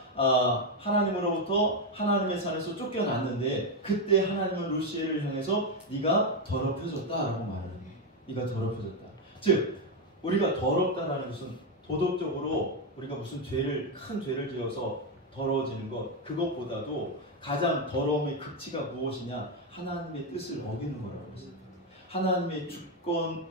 하나님으로부터 하나님의 산에서 쫓겨났는데, 그때 하나님은 루시엘을 향해서 네가 더럽혀졌다라고 말하는 거예요. 네가 더럽혀졌다. 즉 우리가 더럽다라는 것은 도덕적으로 우리가 무슨 큰 죄를 지어서 더러워지는 것, 그것보다도 가장 더러움의 극치가 무엇이냐? 하나님의 뜻을 어기는 거라고 했어요. 하나님의 주권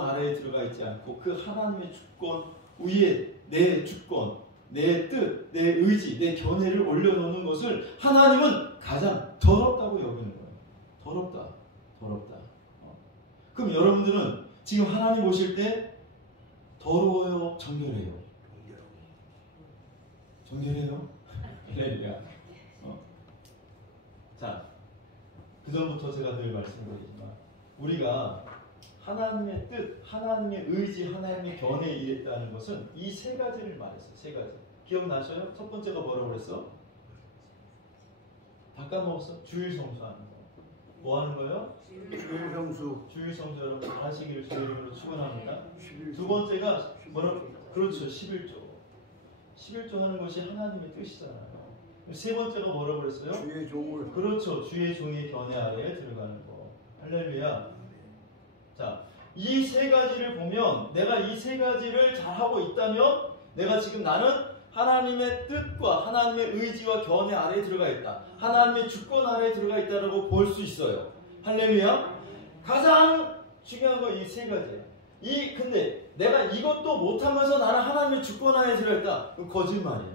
아래에 들어가 있지 않고 그 하나님의 주권 위에 내 주권, 내 뜻, 내 의지, 내 견해를 올려놓는 것을 하나님은 가장 더럽다고 여기는 거예요. 더럽다. 그럼 여러분들은 지금 하나님 보실 때 더러워요, 정결해요? 정결해요? 할렐루야. 자, 그전부터 제가 늘 말씀드리지만 우리가 하나님의 뜻, 하나님의 의지, 하나님의 견해에 이랬다는 것은 이 세 가지를 말했어요. 세 가지. 기억나셔요? 첫 번째가 뭐라고 그랬어? 다 까먹었어? 주일 성수하는 거. 뭐 하는 거예요? 주일 성수. 주일 성수 여러분 잘 하시기를 주의 이름으로 축원합니다. 두 번째가 뭐라고? 그렇죠. 11조. 11조 하는 것이 하나님의 뜻이잖아요. 세 번째가 뭐라고 그랬어요? 주의 종을. 그렇죠. 주의 종의 견해 아래에 들어가는 거. 할렐루야. 자, 이 세 가지를 보면 내가 이 세 가지를 잘하고 있다면 내가 지금 나는 하나님의 뜻과 하나님의 의지와 견해 아래에 들어가 있다. 하나님의 주권 아래에 들어가 있다라고 볼 수 있어요. 할렐루야. 가장 중요한 거 이 세 가지예요. 근데 내가 이것도 못하면서 나는 하나님의 주권 아래에 들어가 있다. 그건 거짓말이에요.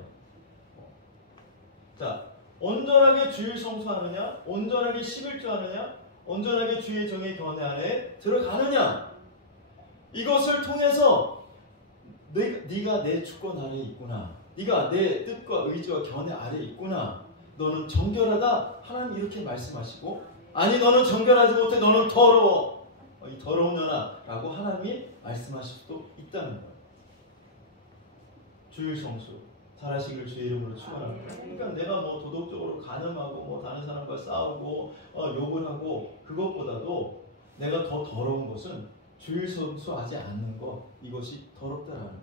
자, 온전하게 주일 성수하느냐, 온전하게 11조 하느냐, 온전하게 주의 정의 견해 안에 들어가느냐, 이것을 통해서 네가 내 주권 아래에 있구나, 네가 내 뜻과 의지와 견해 아래에 있구나, 너는 정결하다, 하나님 이렇게 말씀하시고, 아니 너는 정결하지 못해, 너는 더러워, 이 더러운 년아 라고 하나님이 말씀하실 수도 있다는 거예요. 주일 성수 잘하시기를 주의 이름으로 축원합니다. 그러니까 내가 뭐 도덕적으로 간음하고 뭐 다른 사람과 싸우고 욕을 하고, 그것보다도 내가 더 더러운 것은 주일 성수하지 않는 것, 이것이 더럽다라는 거예요.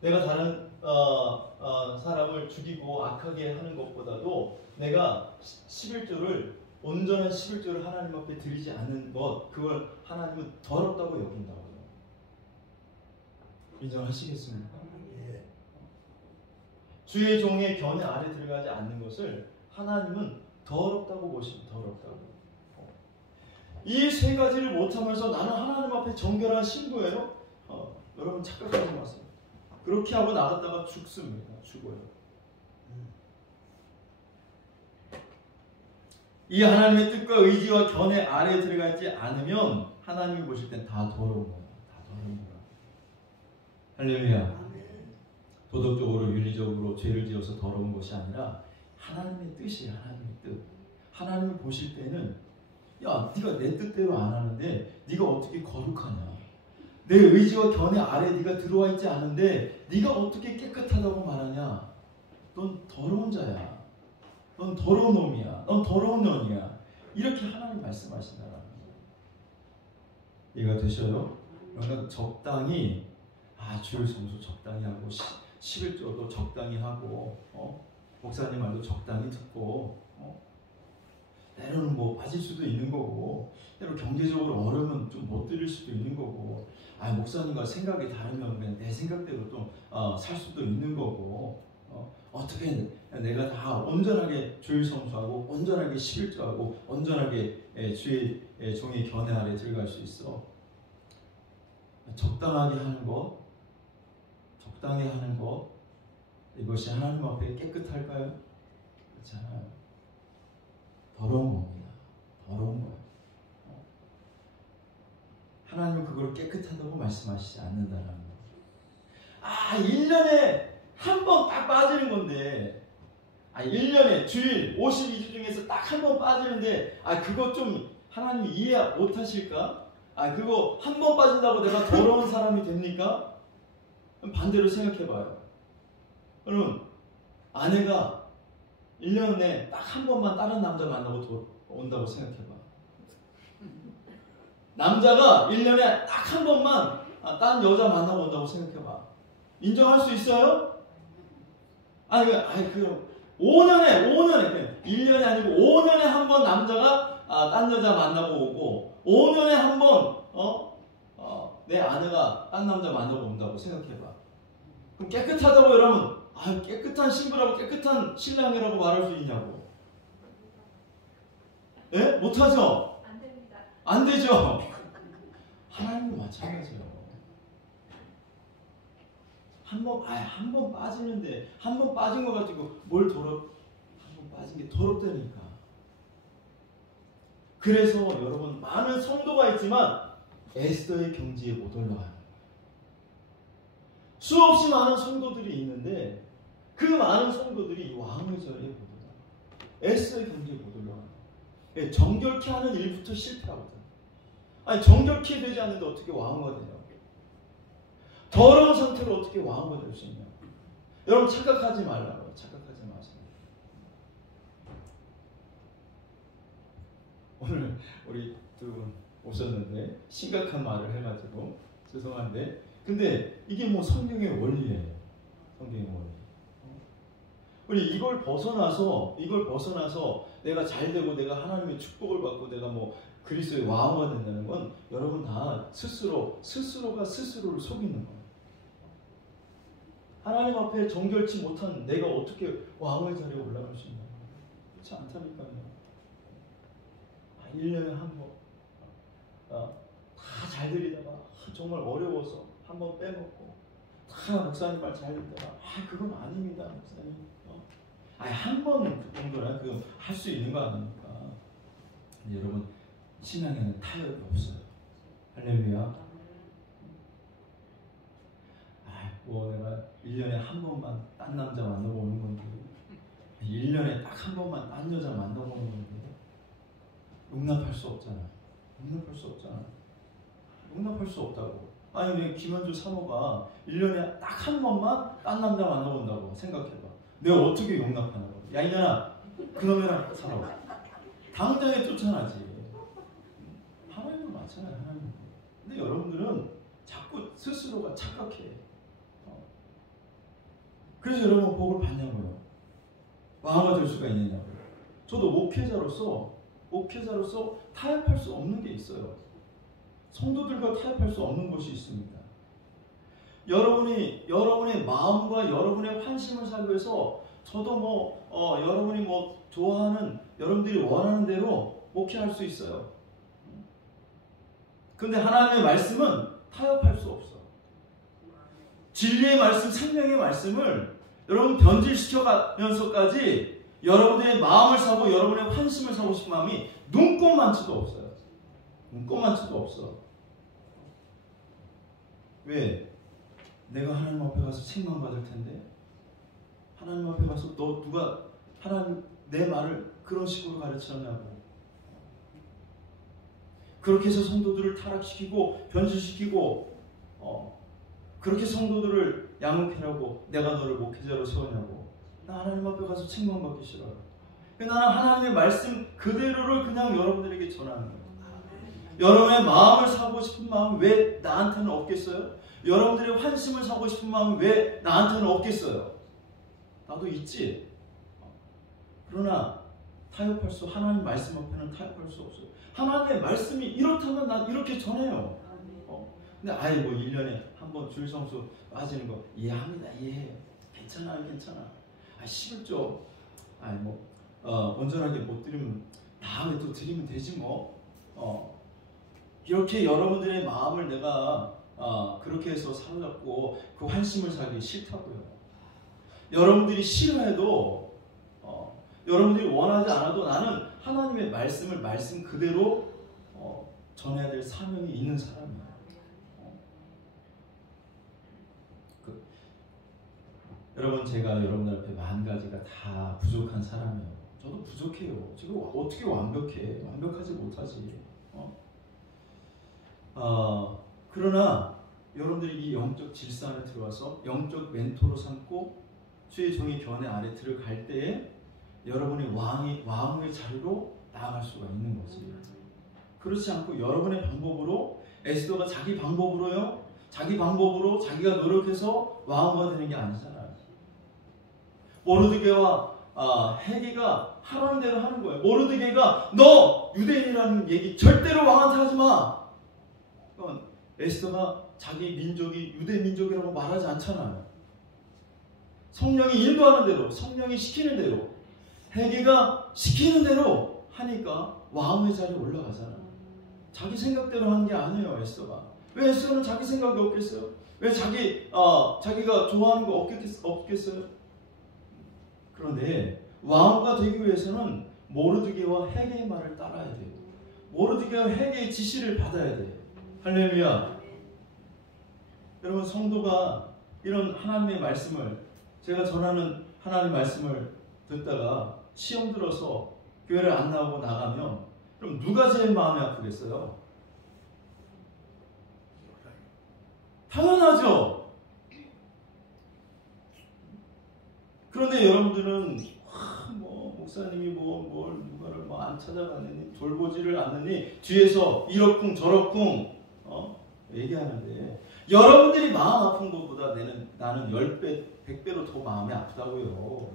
내가 다른 사람을 죽이고 악하게 하는 것보다도 내가 11조를 온전한 11조를 하나님 앞에 드리지 않는 것, 그걸 하나님은 더럽다고 여긴다고요. 인정하시겠습니까? 예. 주의 종의 견해 아래 들어가지 않는 것을 하나님은 더럽다고 보십니다. 더럽다고. 이 세 가지를 못하면서 나는 하나님 앞에 정결한 신부예요? 여러분 착각하지 마세요. 그렇게 하고 나갔다가 죽습니다. 죽어요. 이 하나님의 뜻과 의지와 견해 아래에 들어가지 않으면 하나님이 보실 땐 다 더러운 거예요. 다 더러운 거예요. 할렐루야. 도덕적으로 윤리적으로 죄를 지어서 더러운 것이 아니라 하나님의 뜻이에요. 하나님의 뜻. 하나님이 보실 때는 야, 네가 내 뜻대로 안 하는데 네가 어떻게 거룩하냐? 내 의지와 견해 아래 네가 들어와 있지 않은데 네가 어떻게 깨끗하다고 말하냐? 넌 더러운 자야. 넌 더러운 놈이야. 넌 더러운 년이야. 이렇게 하나님 말씀하신다는 거예요. 이해가 되셔요? 그러니까 적당히 주일 성수 적당히 하고 11조도 적당히 하고 목사님 말도 적당히 듣고 때로는 뭐 빠질 수도 있는 거고 때로 경제적으로 어려우면 좀 못 드릴 수도 있는 거고 목사님과 생각이 다르면 그냥 내 생각대로 좀 살 수도 있는 거고 어떻게 내가 다 온전하게 주일 성수하고 온전하게 11조하고 온전하게 주의 종의 견해 아래 들어갈 수 있어. 적당하게 하는 것, 적당히 하는 것, 이것이 하나님 앞에 깨끗할까요? 그렇지 않아요. 더러운 겁니다. 더러운 거예요. 하나님은 그걸 깨끗하다고 말씀하시지 않는다는 거예요. 1년에 한 번 딱 빠지는 건데 1년에 주일 52주 중에서 딱 한 번 빠지는데 그거 좀 하나님이 이해 못 하실까? 그거 한 번 빠진다고 내가 더러운 사람이 됩니까? 반대로 생각해봐요. 여러분, 아내가 1년에 딱 한 번만 다른 남자 만나고 온다고 생각해봐. 남자가 1년에 딱 한 번만 다른 여자 만나고 온다고 생각해봐. 인정할 수 있어요? 그럼 5년에 1년이 아니고 5년에 한 번 남자가 딴 여자 만나고 오고 5년에 한 번 내 아내가 딴 남자 만나고 온다고 생각해봐. 그럼 깨끗하다고 여러분 깨끗한 신부라고 깨끗한 신랑이라고 말할 수 있냐고? 예? 못하죠? 안 됩니다. 안 되죠? 하나님도 마찬가지예요. 한 번 빠지는데 한 번 빠진 거 가지고 한 번 빠진 게 더럽다니까. 그래서 여러분 많은 성도가 있지만 에스더의 경지에 못 올라가요. 수없이 많은 성도들이 있는데 그 많은 성도들이 왕의 자리에 못 올라가요. 에스더의 경지에 못 올라가요. 정결케 하는 일부터 실패하거든. 정결케 되지 않는데 어떻게 왕후가 되냐고. 더러운 상태로 어떻게 왕후가 될 수 있냐고. 여러분 착각하지 말라고요. 착각하지 마세요. 오늘 우리 두 분 오셨는데 심각한 말을 해가지고 죄송한데 근데 이게 뭐 성경의 원리예요. 성경의 원리. 우리 이걸 벗어나서 내가 잘 되고 내가 하나님의 축복을 받고 내가 뭐 그리스도의 왕후가 된다는 건 여러분 다 스스로가 스스로를 속이는 거예요. 하나님 앞에 정결치 못한 내가 어떻게 왕의 자리에 올라갈 수 있나요? 그렇지 않다니까요. 1년에 한 번 다 잘 드리다가 정말 어려워서 한 번 빼먹고 다 목사님 말 잘 듣다가 그건 아닙니다 목사님. 한 번 정도는 그 할 수 있는 거 아닙니까? 여러분 신앙에는 타협이 없어요. 할렐루야. 뭐 내가 1년에 한 번만 딴 남자 만나고 오는 건데 1년에 딱 한 번만 딴 여자 만나고 오는 건데 용납할 수 없잖아. 용납할 수 없다고. 우리 김현주 사모가 1년에 딱 한 번만 딴 남자 만나고 온다고 생각해봐. 내가 어떻게 용납하냐고. 야 이년아 그놈이랑 살아. 당장에 쫓아나지. 하나님은 마찬가지야. 하나님. 근데 여러분들은 자꾸 스스로가 착각해. 그래서 여러분 복을 받냐고요. 왕후가 될 수가 있느냐고요. 저도 목회자로서 목회자로서 타협할 수 없는 게 있어요. 성도들과 타협할 수 없는 것이 있습니다. 여러분의 마음과 여러분의 환심을 살기 위해서 저도 여러분이 좋아하는, 여러분들이 원하는 대로 목회할 수 있어요. 그런데 하나님의 말씀은 타협할 수 없어. 진리의 말씀, 생명의 말씀을 여러분 변질시켜가면서까지 여러분의 마음을 사고 여러분의 환심을 사고 싶은 마음이 눈꼽만치도 없어요. 눈꼽만치도 없어. 왜? 내가 하나님 앞에 가서 책망받을 텐데, 하나님 앞에 가서 누가 하나님 내 말을 그런 식으로 가르쳤냐고. 그렇게 해서 성도들을 타락시키고 변질시키고 그렇게 성도들을 양육하라고 내가 너를 목회자로 세우냐고. 나 하나님 앞에 가서 책망받기 싫어요. 나는 하나님의 말씀 그대로를 그냥 여러분들에게 전하는 거예요. 여러분의 마음을 사고 싶은 마음이 왜 나한테는 없겠어요? 여러분들의 환심을 사고 싶은 마음이 왜 나한테는 없겠어요? 나도 있지. 그러나 하나님 말씀 앞에는 타협할 수 없어요. 하나님의 말씀이 이렇다면 난 이렇게 전해요. 근데 1년에 한 번 주일성수 빠지는 거 이해합니다. 이해해요. 괜찮아요. 11조 온전하게 못 드리면 다음에 또 드리면 되지 뭐. 이렇게 여러분들의 마음을 내가 그렇게 해서 사로잡고 그 환심을 사기 싫다고요. 여러분들이 싫어해도 여러분들이 원하지 않아도 나는 하나님의 말씀 그대로 전해야 될 사명이 있는 사람이에요. 여러분, 제가 여러분들 앞에 10,000가지가 다 부족한 사람이에요. 저도 부족해요. 지금 어떻게 완벽해? 완벽하지 못하지. 그러나 여러분들이 이 영적 질서 안에 들어와서 영적 멘토로 삼고 주의 종의 견해 아래 들어갈 때에 여러분이 왕의 자리로 나아갈 수가 있는 거지. 그렇지 않고 여러분의 방법으로, 에스더가 자기 방법으로 자기가 노력해서 왕후가 되는 게 아니잖아요. 모르드게와 헤게가 하라는 대로 하는 거예요. 모르드게가 너 유대인이라는 얘기 절대로 왕한테 하지 마. 에스더가 자기 민족이 유대 민족이라고 말하지 않잖아요. 성령이 인도하는 대로, 성령이 시키는 대로, 헤게가 시키는 대로 하니까 왕의 자리에 올라가잖아요. 자기 생각대로 하는 게 아니에요. 에스더가. 왜 에스더는 자기 생각이 없겠어요? 왜 자기가 좋아하는 거 없겠어요? 그런데 왕후가 되기 위해서는 모르드게와 헤게의 말을 따라야 돼요. 모르드게와 헤게의 지시를 받아야 돼요. 할렐루야. 여러분, 성도가 이런 하나님의 말씀을, 제가 전하는 하나님의 말씀을 듣다가 시험 들어서 교회를 안 나오고 나가면 그럼 누가 제일 마음이 아프겠어요? 당연하죠. 그런데 여러분들은 목사님이 누가를 안 찾아가느니 돌보지를 않느니 뒤에서 이러쿵 저러쿵 얘기하는데, 여러분들이 마음 아픈 것보다 나는 10배, 100배로 더 마음이 아프다고요.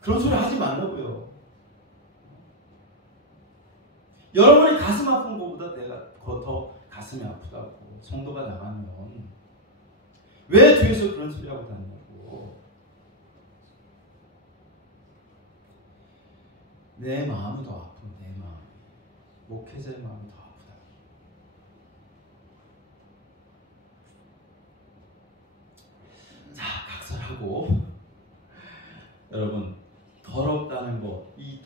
그런 소리 하지 말라고요. 여러분이 가슴 아픈 것보다 내가 더 가슴이 아프다고. 성도가 나가면 왜 뒤에서 그런 소리 하고 다니냐고. 내 마음이 더 아픈, 내 마음. 목회자의 마음이 더 아프다. 자, 각설하고 여러분, 더럽다는 것, 이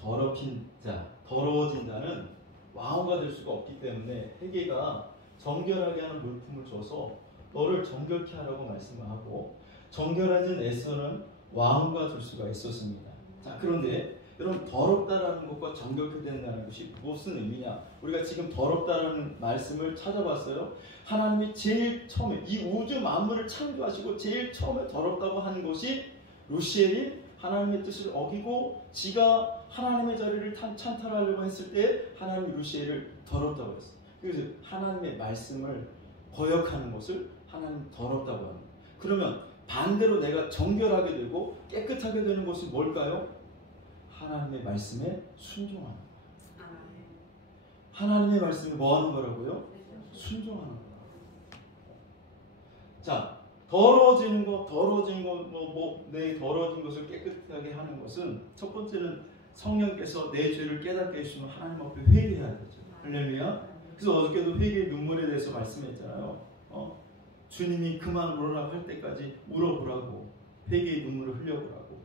더러워진다는 왕후가 될 수가 없기 때문에 헤게가 정결하게 하는 물품을 줘서 너를 정결케 하라고 말씀을 하고, 정결해진 에스더는 왕후가 될 수가 있었습니다. 자, 그런데 여러분, 더럽다라는 것과 정결케 된다는 것이 무슨 의미냐? 우리가 지금 더럽다라는 말씀을 찾아봤어요. 하나님이 제일 처음에 이 우주 만물을 창조하시고 제일 처음에 더럽다고 하는 것이 루시엘이 하나님의 뜻을 어기고 지가 하나님의 자리를 찬탈하려고 했을 때 하나님이 루시엘을 더럽다고 했어요. 그래서 하나님의 말씀을 거역하는 것을 하나님 더럽다고 합니다. 그러면 반대로 내가 정결하게 되고 깨끗하게 되는 것이 뭘까요? 하나님의 말씀에 순종하는 거야. 하나님의 말씀에 뭐 하는 거라고요? 순종하는 거야. 자, 더러워지는 것, 내 더러워진 것을 깨끗하게 하는 것은 첫 번째는 성령께서 내 죄를 깨닫게 해주시면 하나님 앞에 회개해야 되죠. 할렐루야. 그래서 어저께도 회개의 눈물에 대해서 말씀했잖아요. 주님이 그만 울으라고 할 때까지 울어보라고, 회개의 눈물을 흘려보라고.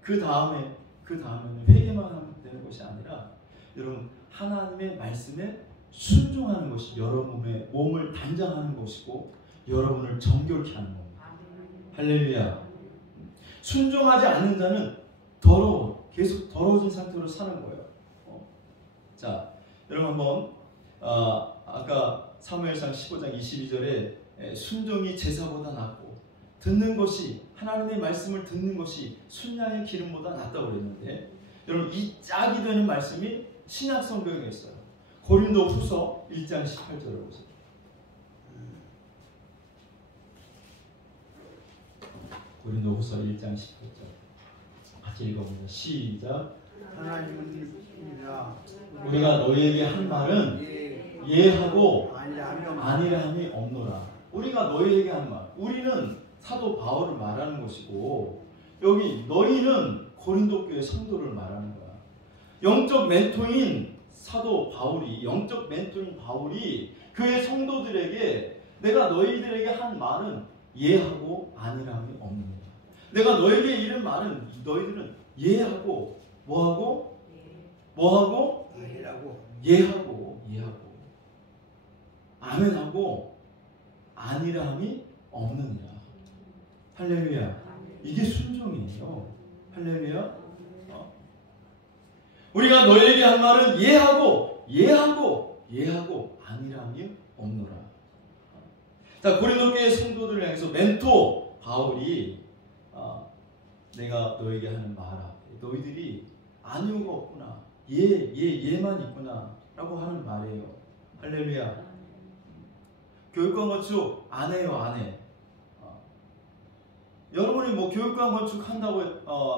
그 다음에는 회개만 하면 되는 것이 아니라 여러분 하나님의 말씀에 순종하는 것이 여러분의 몸을 단장하는 것이고 여러분을 정결케 하는 겁니다. 할렐루야. 순종하지 않는 자는 더러워, 계속 더러워진 상태로 사는 거예요. 자, 여러분 한번 아까 사무엘상 15장 22절에 순종이 제사보다 낫고 듣는 것이, 하나님의 말씀을 듣는 것이 순양의 기름보다 낫다고 그랬는데, 여러분 이 짝이 되는 말씀이 신약 성경에 있어요. 고린도 후서 1장 18절을 보세요. 고린도 후서 1장 18절 같이 읽어보면 시작. 하나님은 우리가 너희에게 한 말은 예하고 아니라 함이 없노라. 우리가 너희에게 한 말, 우리는 사도 바울을 말하는 것이고 여기 너희는 고린도 교회 성도를 말하는 거야. 영적 멘토인 사도 바울이, 영적 멘토인 바울이 교회 성도들에게 내가 너희들에게 한 말은 예하고 아니라 함이 없는 거야. 내가 너에게 이른 말은 너희들은 예하고 뭐하고? 뭐하고? 예하고 아멘하고 아니라 함이 없느니라. 할렐루야. 이게 순종이에요. 할렐루야. 우리가 너에게 한 말은 예하고 아니라 함이 없노라. 자, 고린도 교회 성도들을 향해서 멘토 바울이 내가 너에게 하는 말 앞에 너희들이 아니오가 없구나, 예만 있구나 라고 하는 말이에요. 할렐루야. 교육관 건축 안 해요, 안 해. 여러분이 뭐 교육관 건축 한다고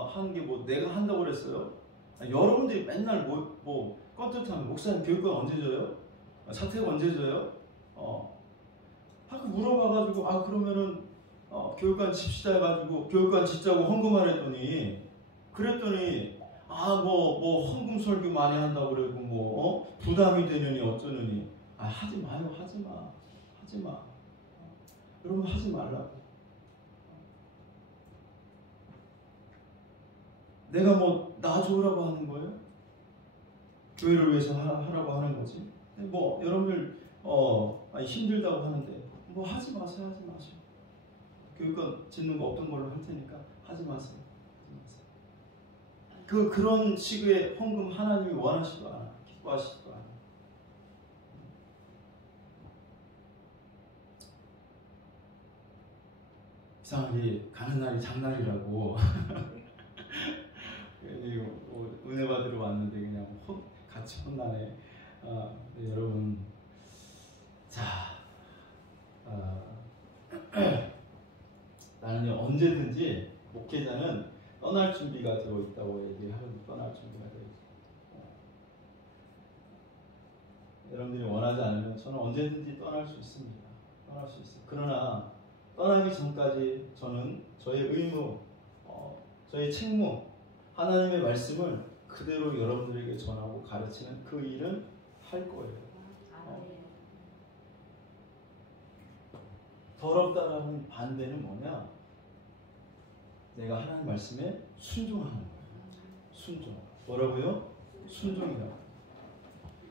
하는 게 뭐 내가 한다고 그랬어요? 여러분들이 맨날 뭐 껐듯하면 목사님 교육관 언제 줘요? 사택 언제 줘요? 아까 물어봐가지고 그러면은 교육관 집시다 해가지고 교육관 짓자고 헌금하랬더니 뭐 헌금 설교 많이 한다고 그러고 뭐 부담이 되느니 어쩌느니 하지 마요. 하지 마. 여러분 하지 말라고. 내가 뭐 나 좋으라고 하는 거예요? 교회를 위해서 하라고 하는 거지. 뭐 여러분들 힘들다고 하는데 뭐 하지 마세요. 교육관 짓는 거 없던 걸로 할 테니까 하지 마세요. 그런 식의 헌금 하나님이 원하시도 않아, 기뻐하시지도 않아. 이상하게 가는 날이 장날이라고 은혜 받으러 왔는데 그냥 같이 혼나네. 네, 여러분, 자, 나는 언제든지 목회자는 떠날 준비가 되어 있다고 얘기하면 떠날 준비가 되어 있어요. 여러분들이 원하지 않으면 저는 언제든지 떠날 수 있습니다. 떠날 수 있어요. 그러나 떠나기 전까지 저는 저의 의무, 저의 책무, 하나님의 말씀을 그대로 여러분들에게 전하고 가르치는 그 일은 할 거예요. 더럽다라는 반대는 뭐냐? 내가 하나님 말씀에 순종하는 거예요. 순종. 뭐라고요? 순종이라고.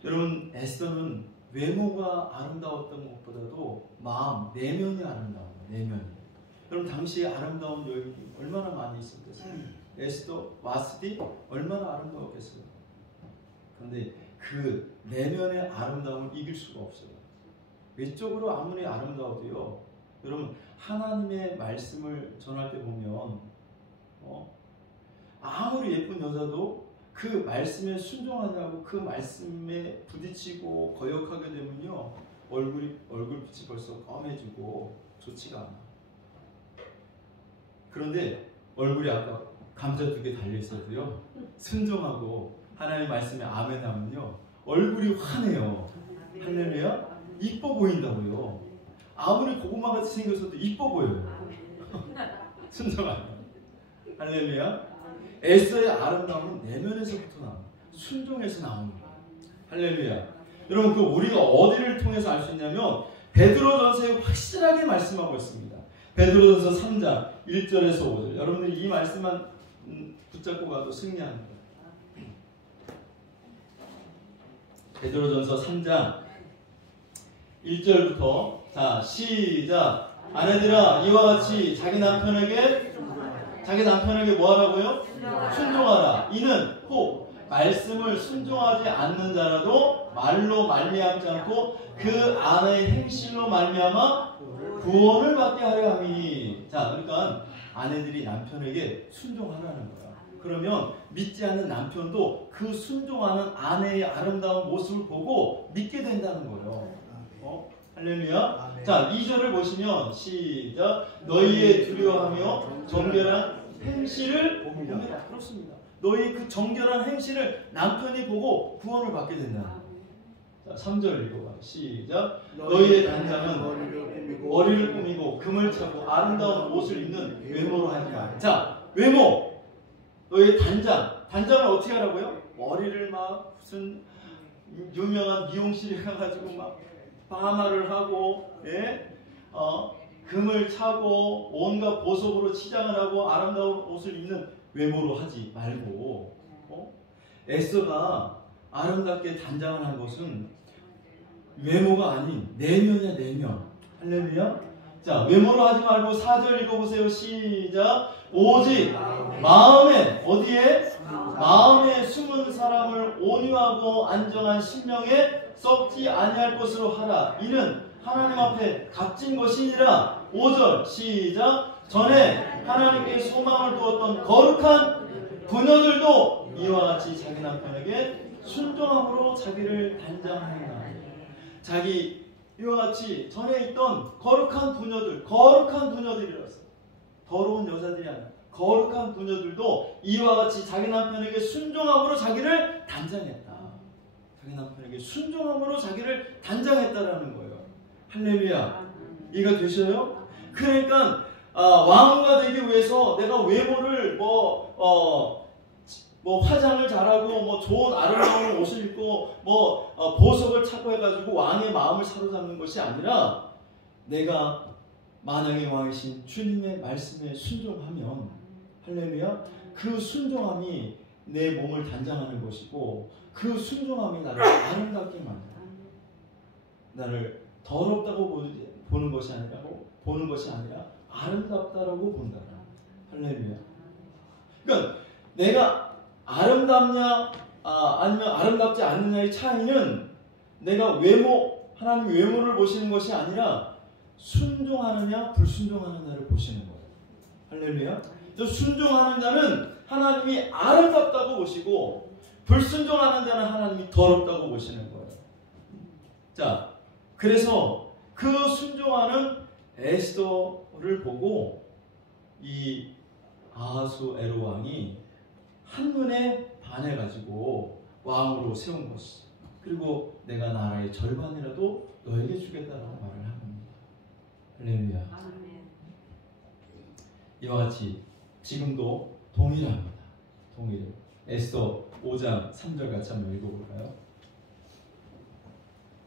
여러분, 에스더는 외모가 아름다웠던 것보다도 마음, 내면이 아름다운 거예요. 내면이. 여러분, 당시에 아름다운 여인이 얼마나 많이 있었겠어요? 에스더, 와스디 얼마나 아름다웠겠어요? 그런데 그 내면의 아름다움을 이길 수가 없어요. 외적으로 아무리 아름다워도요, 여러분 하나님의 말씀을 전할 때 보면 아무리 예쁜 여자도 그 말씀에 순종하냐고 그 말씀에 부딪히고 거역하게 되면요, 얼굴빛이 벌써 검해지고 좋지가 않아. 그런데 얼굴이 아까 감자 2개 달려있어도요, 순종하고 하나님의 말씀에 아멘 하면요, 얼굴이 환해요. 할렐루야? 이뻐 보인다고요. 아무리 고구마같이 생겼어도 이뻐 보여요. 순종하면. 할렐루야? 에스더의 아름다움은 내면에서부터 나옵니다. 순종에서 나오는 거예요. 할렐루야. 여러분, 그 우리가 어디를 통해서 알 수 있냐면 베드로전서에 확실하게 말씀하고 있습니다. 베드로전서 3장 1절에서 5절. 여러분들이 이 말씀만 붙잡고 가도 승리합니다. 베드로전서 3장 1절부터, 자, 시작. 아내들아, 이와 같이 자기 남편에게 뭐 하라고요? 순종하라. 이는 혹 말씀을 순종하지 않는 자라도 말로 말미암지 않고 그 아내의 행실로 말미암아 구원을 받게 하려 함이니. 자, 그러니까 아내들이 남편에게 순종하라는 거야. 그러면 믿지 않는 남편도 그 순종하는 아내의 아름다운 모습을 보고 믿게 된다는 거예요. 할렐루야. 자, 2절을 보시면 시작. 너희의 두려워하며 정결한 행실을 보면, 그렇습니다. 너희 그 정결한 행실을 남편이 보고 구원을 받게 된다는 거예요. 자, 3절 읽어봐. 시작. 너희의 단장은 머리를 꾸미고 금을 차고 아름다운 옷을 입는 외모로 하지 마. 자, 외모. 너희의 단장을 어떻게 하라고요? 머리를 막 무슨 유명한 미용실에 가가지고 막 파마를 하고, 예? 금을 차고 온갖 보석으로 치장을 하고 아름다운 옷을 입는 외모로 하지 말고, 에스더가 아름답게 단장을 한 것은 외모가 아닌 내면이야, 내면. 할렐루야. 자, 외모로 하지 말고 4절 읽어보세요. 시작. 오직 마음에, 어디에? 마음에 숨은 사람을 온유하고 안정한 심령에 썩지 아니할 것으로 하라. 이는 하나님 앞에 값진 것이니라. 5절 시작. 전에 하나님께 소망을 두었던 거룩한 부녀들도 이와 같이 자기 남편에게 순종함으로 자기를 단장하였나. 자기 이와 같이 전에 있던 거룩한 부녀들이라서 더러운 여자들이 아니라 거룩한 부녀들도 이와 같이 자기 남편에게 순종함으로 자기를 단장했다. 자기 남편에게 순종함으로 자기를 단장했다라는 거예요. 할렐루야. 이해가 되셔요? 그러니까 왕후가 되기 위해서 내가 외모를 화장을 잘하고 좋은 아름다운 옷을 입고 보석을 차고 해가지고 왕의 마음을 사로잡는 것이 아니라 내가 만왕의 왕이신 주님의 말씀에 순종하면, 할렐루야, 그 순종함이 내 몸을 단장하는 것이고 그 순종함이 나를 아름답게 만들어. 나를 더럽다고 보는 것이 아니라 아름답다라고 본다. 할렐루야. 그러니까 내가 아름답냐 아니면 아름답지 않느냐의 차이는 내가 하나님 외모를 보시는 것이 아니라 순종하느냐 불순종하느냐를 보시는 거예요. 할렐루야. 순종하는 자는 하나님이 아름답다고 보시고 불순종하는 자는 하나님이 더럽다고 보시는 거예요. 자, 그래서 그 순종하는 에스더를 보고 이 아하수에로 왕이 한눈에 반해가지고 왕으로 세운 것이, 그리고 내가 나라의 절반이라도 너에게 주겠다라고 말을 한 겁니다. 할렐루야. 이와 같이 지금도 동일합니다. 동일해요. 에스더 5장 3절 같이 한번 읽어볼까요?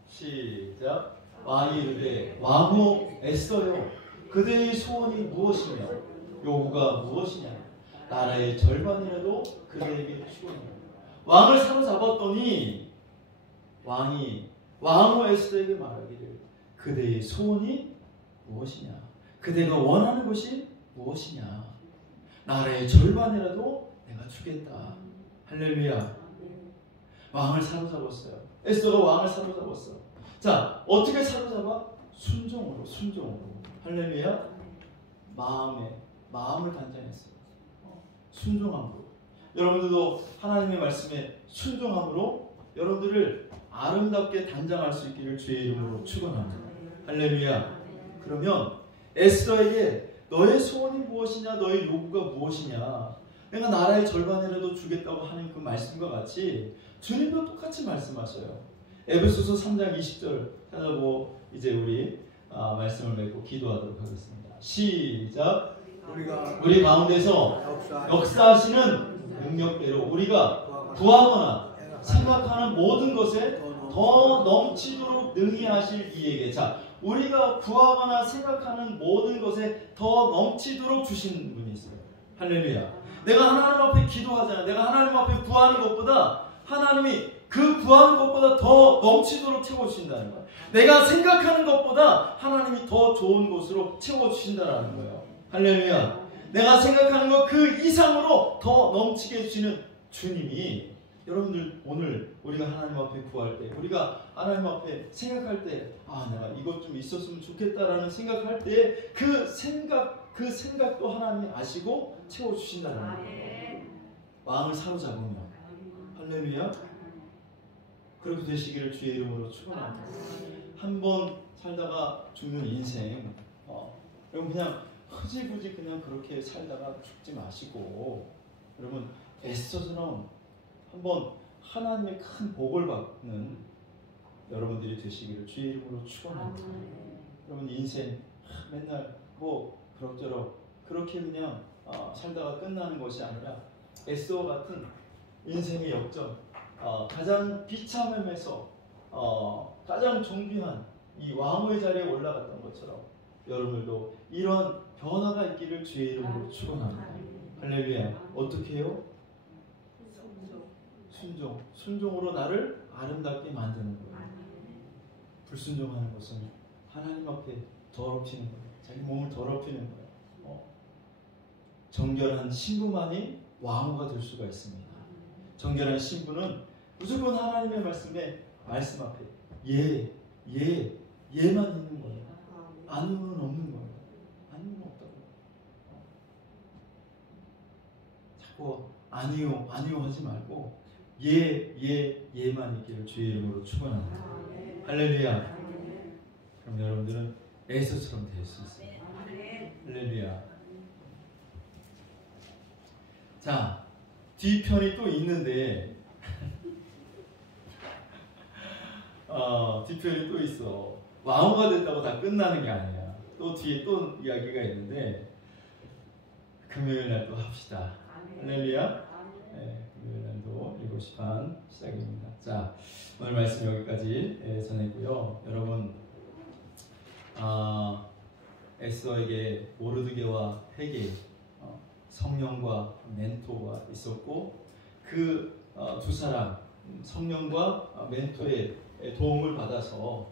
시작. 왕이 이르되 왕후 에스더여, 그대의 소원이 무엇이며 요구가 무엇이냐? 나라의 절반이라도 그대에게 주거니와. 왕을 사로잡았더니 왕이 왕후 에스더에게 말하기를 그대의 소원이 무엇이냐? 그대가 원하는 것이 무엇이냐? 나라의 절반이라도 내가 주겠다. 할렐루야. 왕을 사로잡았어요. 에스더가 왕을 사로잡았어. 자, 어떻게 사로잡아? 순종으로. 할렐루야. 마음을 단장했어요. 순종함으로. 여러분들도 하나님의 말씀에 순종함으로 여러분들을 아름답게 단장할 수 있기를 주의 이름으로 축원합니다. 할렐루야. 그러면 에스더에게 너의 소원이 무엇이냐, 너의 요구가 무엇이냐, 내가 나라의 절반이라도 주겠다고 하는 그 말씀과 같이 주님도 똑같이 말씀하셔요. 에베소서 3장 20절 찾아보고 이제 우리 말씀을 맺고 기도하도록 하겠습니다. 시작. 우리 가운데서 역사하시는 능력대로 우리가 구하거나 생각하는 모든 것에 더 넘치도록 능히 하실 이에게. 자, 우리가 구하거나 생각하는 모든 것에 더 넘치도록 주신 분이 있어요. 할렐루야. 내가 하나님 앞에 기도하잖아요. 내가 하나님 앞에 구하는 것보다 하나님이 그 구하는 것보다 더 넘치도록 채워주신다는 거예요. 내가 생각하는 것보다 하나님이 더 좋은 곳으로 채워주신다는 거예요. 할렐루야. 내가 생각하는 것 그 이상으로 더 넘치게 해주시는 주님이, 여러분들 오늘 우리가 하나님 앞에 구할 때, 우리가 하나님 앞에 생각할 때, 내가 이것 좀 있었으면 좋겠다라는 생각할 때 그 생각도 하나님이 아시고 채워주신다는 거예요. 마음을 사로잡으면. 할렐루야. 그렇게 되시기를 주의 이름으로 축원합니다. 한번 살다가 죽는 인생, 여러분 그냥 흐지부지 그냥 그렇게 살다가 죽지 마시고, 여러분 애써서 한번 하나님의 큰 복을 받는 여러분들이 되시기를 주의 이름으로 축원합니다. 여러분 인생 맨날 그럭저럭 그렇게 그냥 살다가 끝나는 것이 아니라 에스더 같은 인생의 역전, 가장 비참함에서 가장 존귀한 이 왕의 자리에 올라갔던 것처럼 여러분들도 이런 변화가 있기를 주의 이름으로 축원합니다. 할렐루야. 어떻게 해요? 순종으로 나를 아름답게 만드는 거예요. 불순종하는 것은 하나님 앞에 더럽히는 거예요. 자기 몸을 더럽히는 거예요. 정결한 신부만이 왕후가 될 수가 있습니다. 정결한 신부는 무조건 하나님의 말씀 앞에 예만 있는 거예요. 아니오는 없는 거예요. 아니오는 없다고. 자꾸 아니오 하지 말고 예만 있기를 주의 이름으로 축원합니다. 할렐루야. 그럼 여러분들은 에서처럼 될 수 있어요. 할렐루야. 자, 뒤편이 또 있는데 뒤편이 또 있어. 왕후가 됐다고 다 끝나는 게 아니야. 또 뒤에 또 이야기가 있는데 금요일 날 또 합시다. 할렐루야. 네, 금요일 날도 7시 반 시작입니다. 자, 오늘 말씀 여기까지 전했고요. 여러분, 에스더에게 모르드게와 헤게, 성령과 멘토가 있었고, 그 두 사람, 성령과 멘토의 도움을 받아서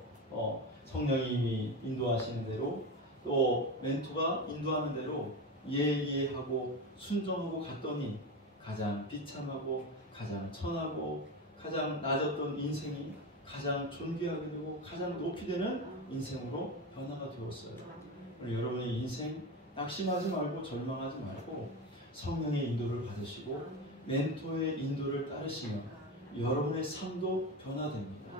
성령이 이미 인도하시는 대로, 또 멘토가 인도하는 대로 예하고 순종하고 갔더니 가장 비참하고 가장 천하고 가장 낮았던 인생이 가장 존귀하게 되고 가장 높이 되는 인생으로 변화가 되었어요. 오늘 여러분의 인생 낙심하지 말고 절망하지 말고 성령의 인도를 받으시고 멘토의 인도를 따르시면 여러분의 삶도 변화됩니다.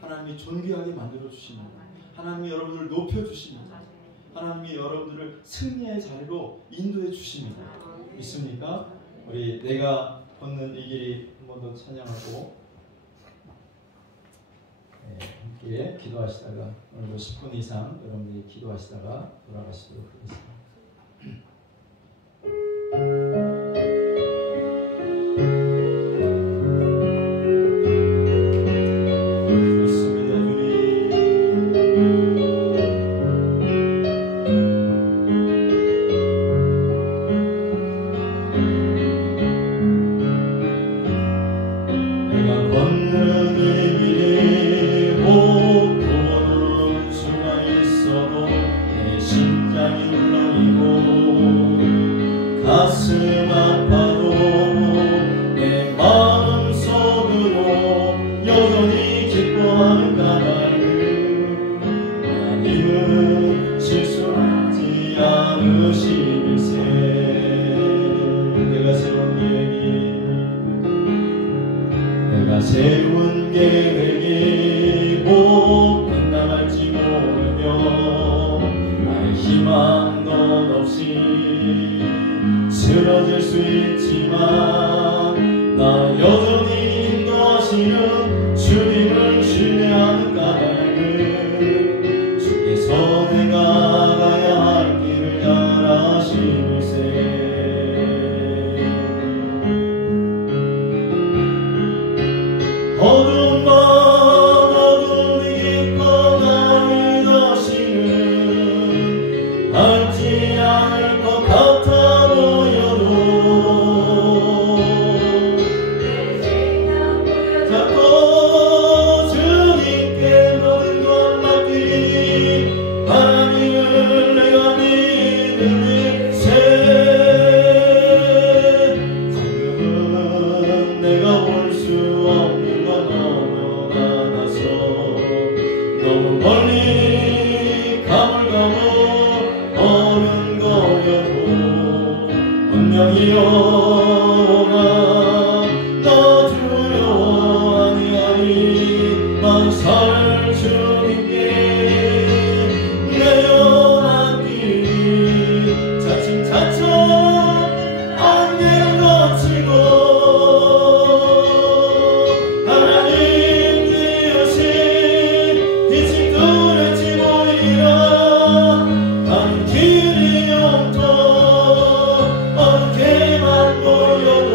하나님이 존귀하게 만들어주십니다. 하나님이 여러분들을 높여주십니다. 하나님이 여러분들을 승리의 자리로 인도해 주십니다. 믿습니까? 우리 내가 걷는 이 길이 한 번 더 찬양하고 함께 기도하시다가 오늘도 10분 이상 여러분들이 기도하시다가 돌아가시도록 하겠습니다. 세운 계획이 곧 끝나갈지 모르며 나의 희망도 없이 쓰러질 수 있지만 나 여전히 인도하시는 주님을 신뢰하는 까닭은 주께서 내가 가야 할 길을 향하시는세. 어두운 밤 어둠이 깊어 나를 다시는 알지 않을 것 같아 보여도 자꾸 주님께 모든 것 맡기니 하나님을 내가 믿음일세. 지금은 내가 볼 수 없는 건 너무 많아서 너무 멀리 가물가물 어른거려도 분명히 오라 너 두려워 아니하니 만살 주님께 내어놨기 차츰차츰 안개를 거치고 하나님 되으신 빛이 눈에 보이리라. 가는 길이 온통 어렵게만 보여도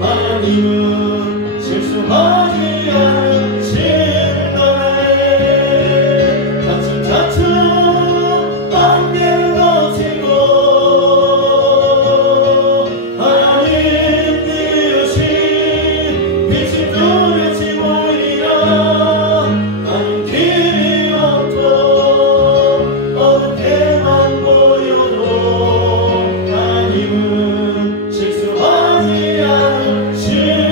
하나님은 실수하지 않으신다네. 차츰차츰 안개를 거치고 하나님 되으신 빛이 눈에 보이리라. 가는 길이 온통 어둡게만 보여도 하나님은 실수하지 않으시다네.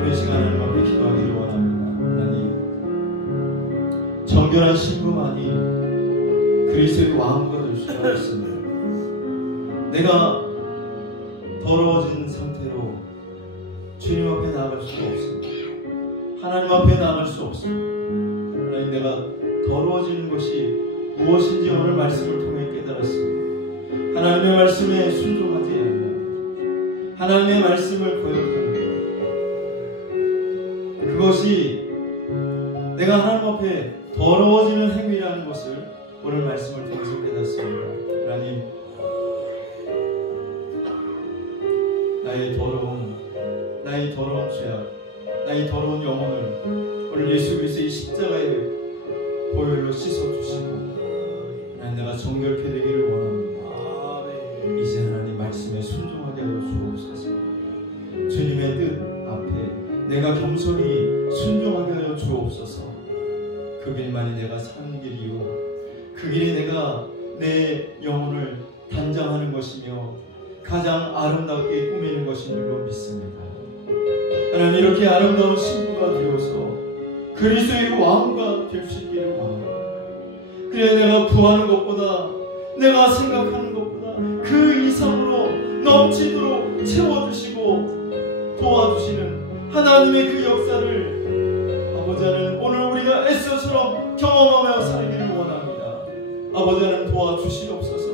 우리 시간을 높이 기도하기를 원합니다. 하나님, 정결한 신부만이 그리스도의 왕으로 될 수가 없습니다. 내가 더러워진 상태로 주님 앞에 나아갈 수가 없습니다. 하나님 앞에 나아갈 수 없습니다. 하나님, 내가 더러워지는 것이 무엇인지 오늘 말씀을 통해 깨달았습니다. 하나님의 말씀에 순종하지 않는 것, 하나님의 말씀을 거역하는 것, 그것이 내가 하나님 앞에 더러워지는 행위라는 것을 오늘 말씀을 통해서 깨닫습니다. 하나님, 나의 더러운 죄악, 나의 더러운 영혼을 오늘 예수 그리스도의 십자가의 보혈로 씻어주시고 하나님, 내가 정결케 되기를 원합니다. 이제 하나님 말씀에 순종하게 하여 주옵소서. 주님의 뜻 앞에 내가 겸손히 순종하게 하여 주옵소서. 그 길만이 내가 사는 길이요, 그 길이 내가 내 영혼을 단장하는 것이며 가장 아름답게 꾸미는 것인 줄로 믿습니다. 하나님, 이렇게 아름다운 신부가 되어서 그리스도의 왕과 될 수 있기를 원합니다. 그래, 내가 구하는 것보다, 내가 생각하는 것보다 그 이상으로 넘치도록 채워주시고 도와주시는 하나님의 그 역사를 아버지 하나님, 오늘 우리가 에스더처럼 경험하며 살기를 원합니다. 아버지 하나님, 도와주시옵소서.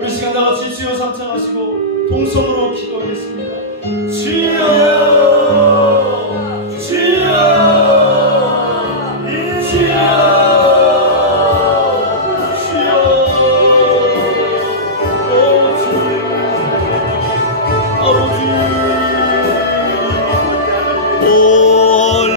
우리 시간 다같이 주여 삼창하시고 동성으로 기도하겠습니다. 주여, 주여, 주여, 주여. 오 주님, 아버지, 오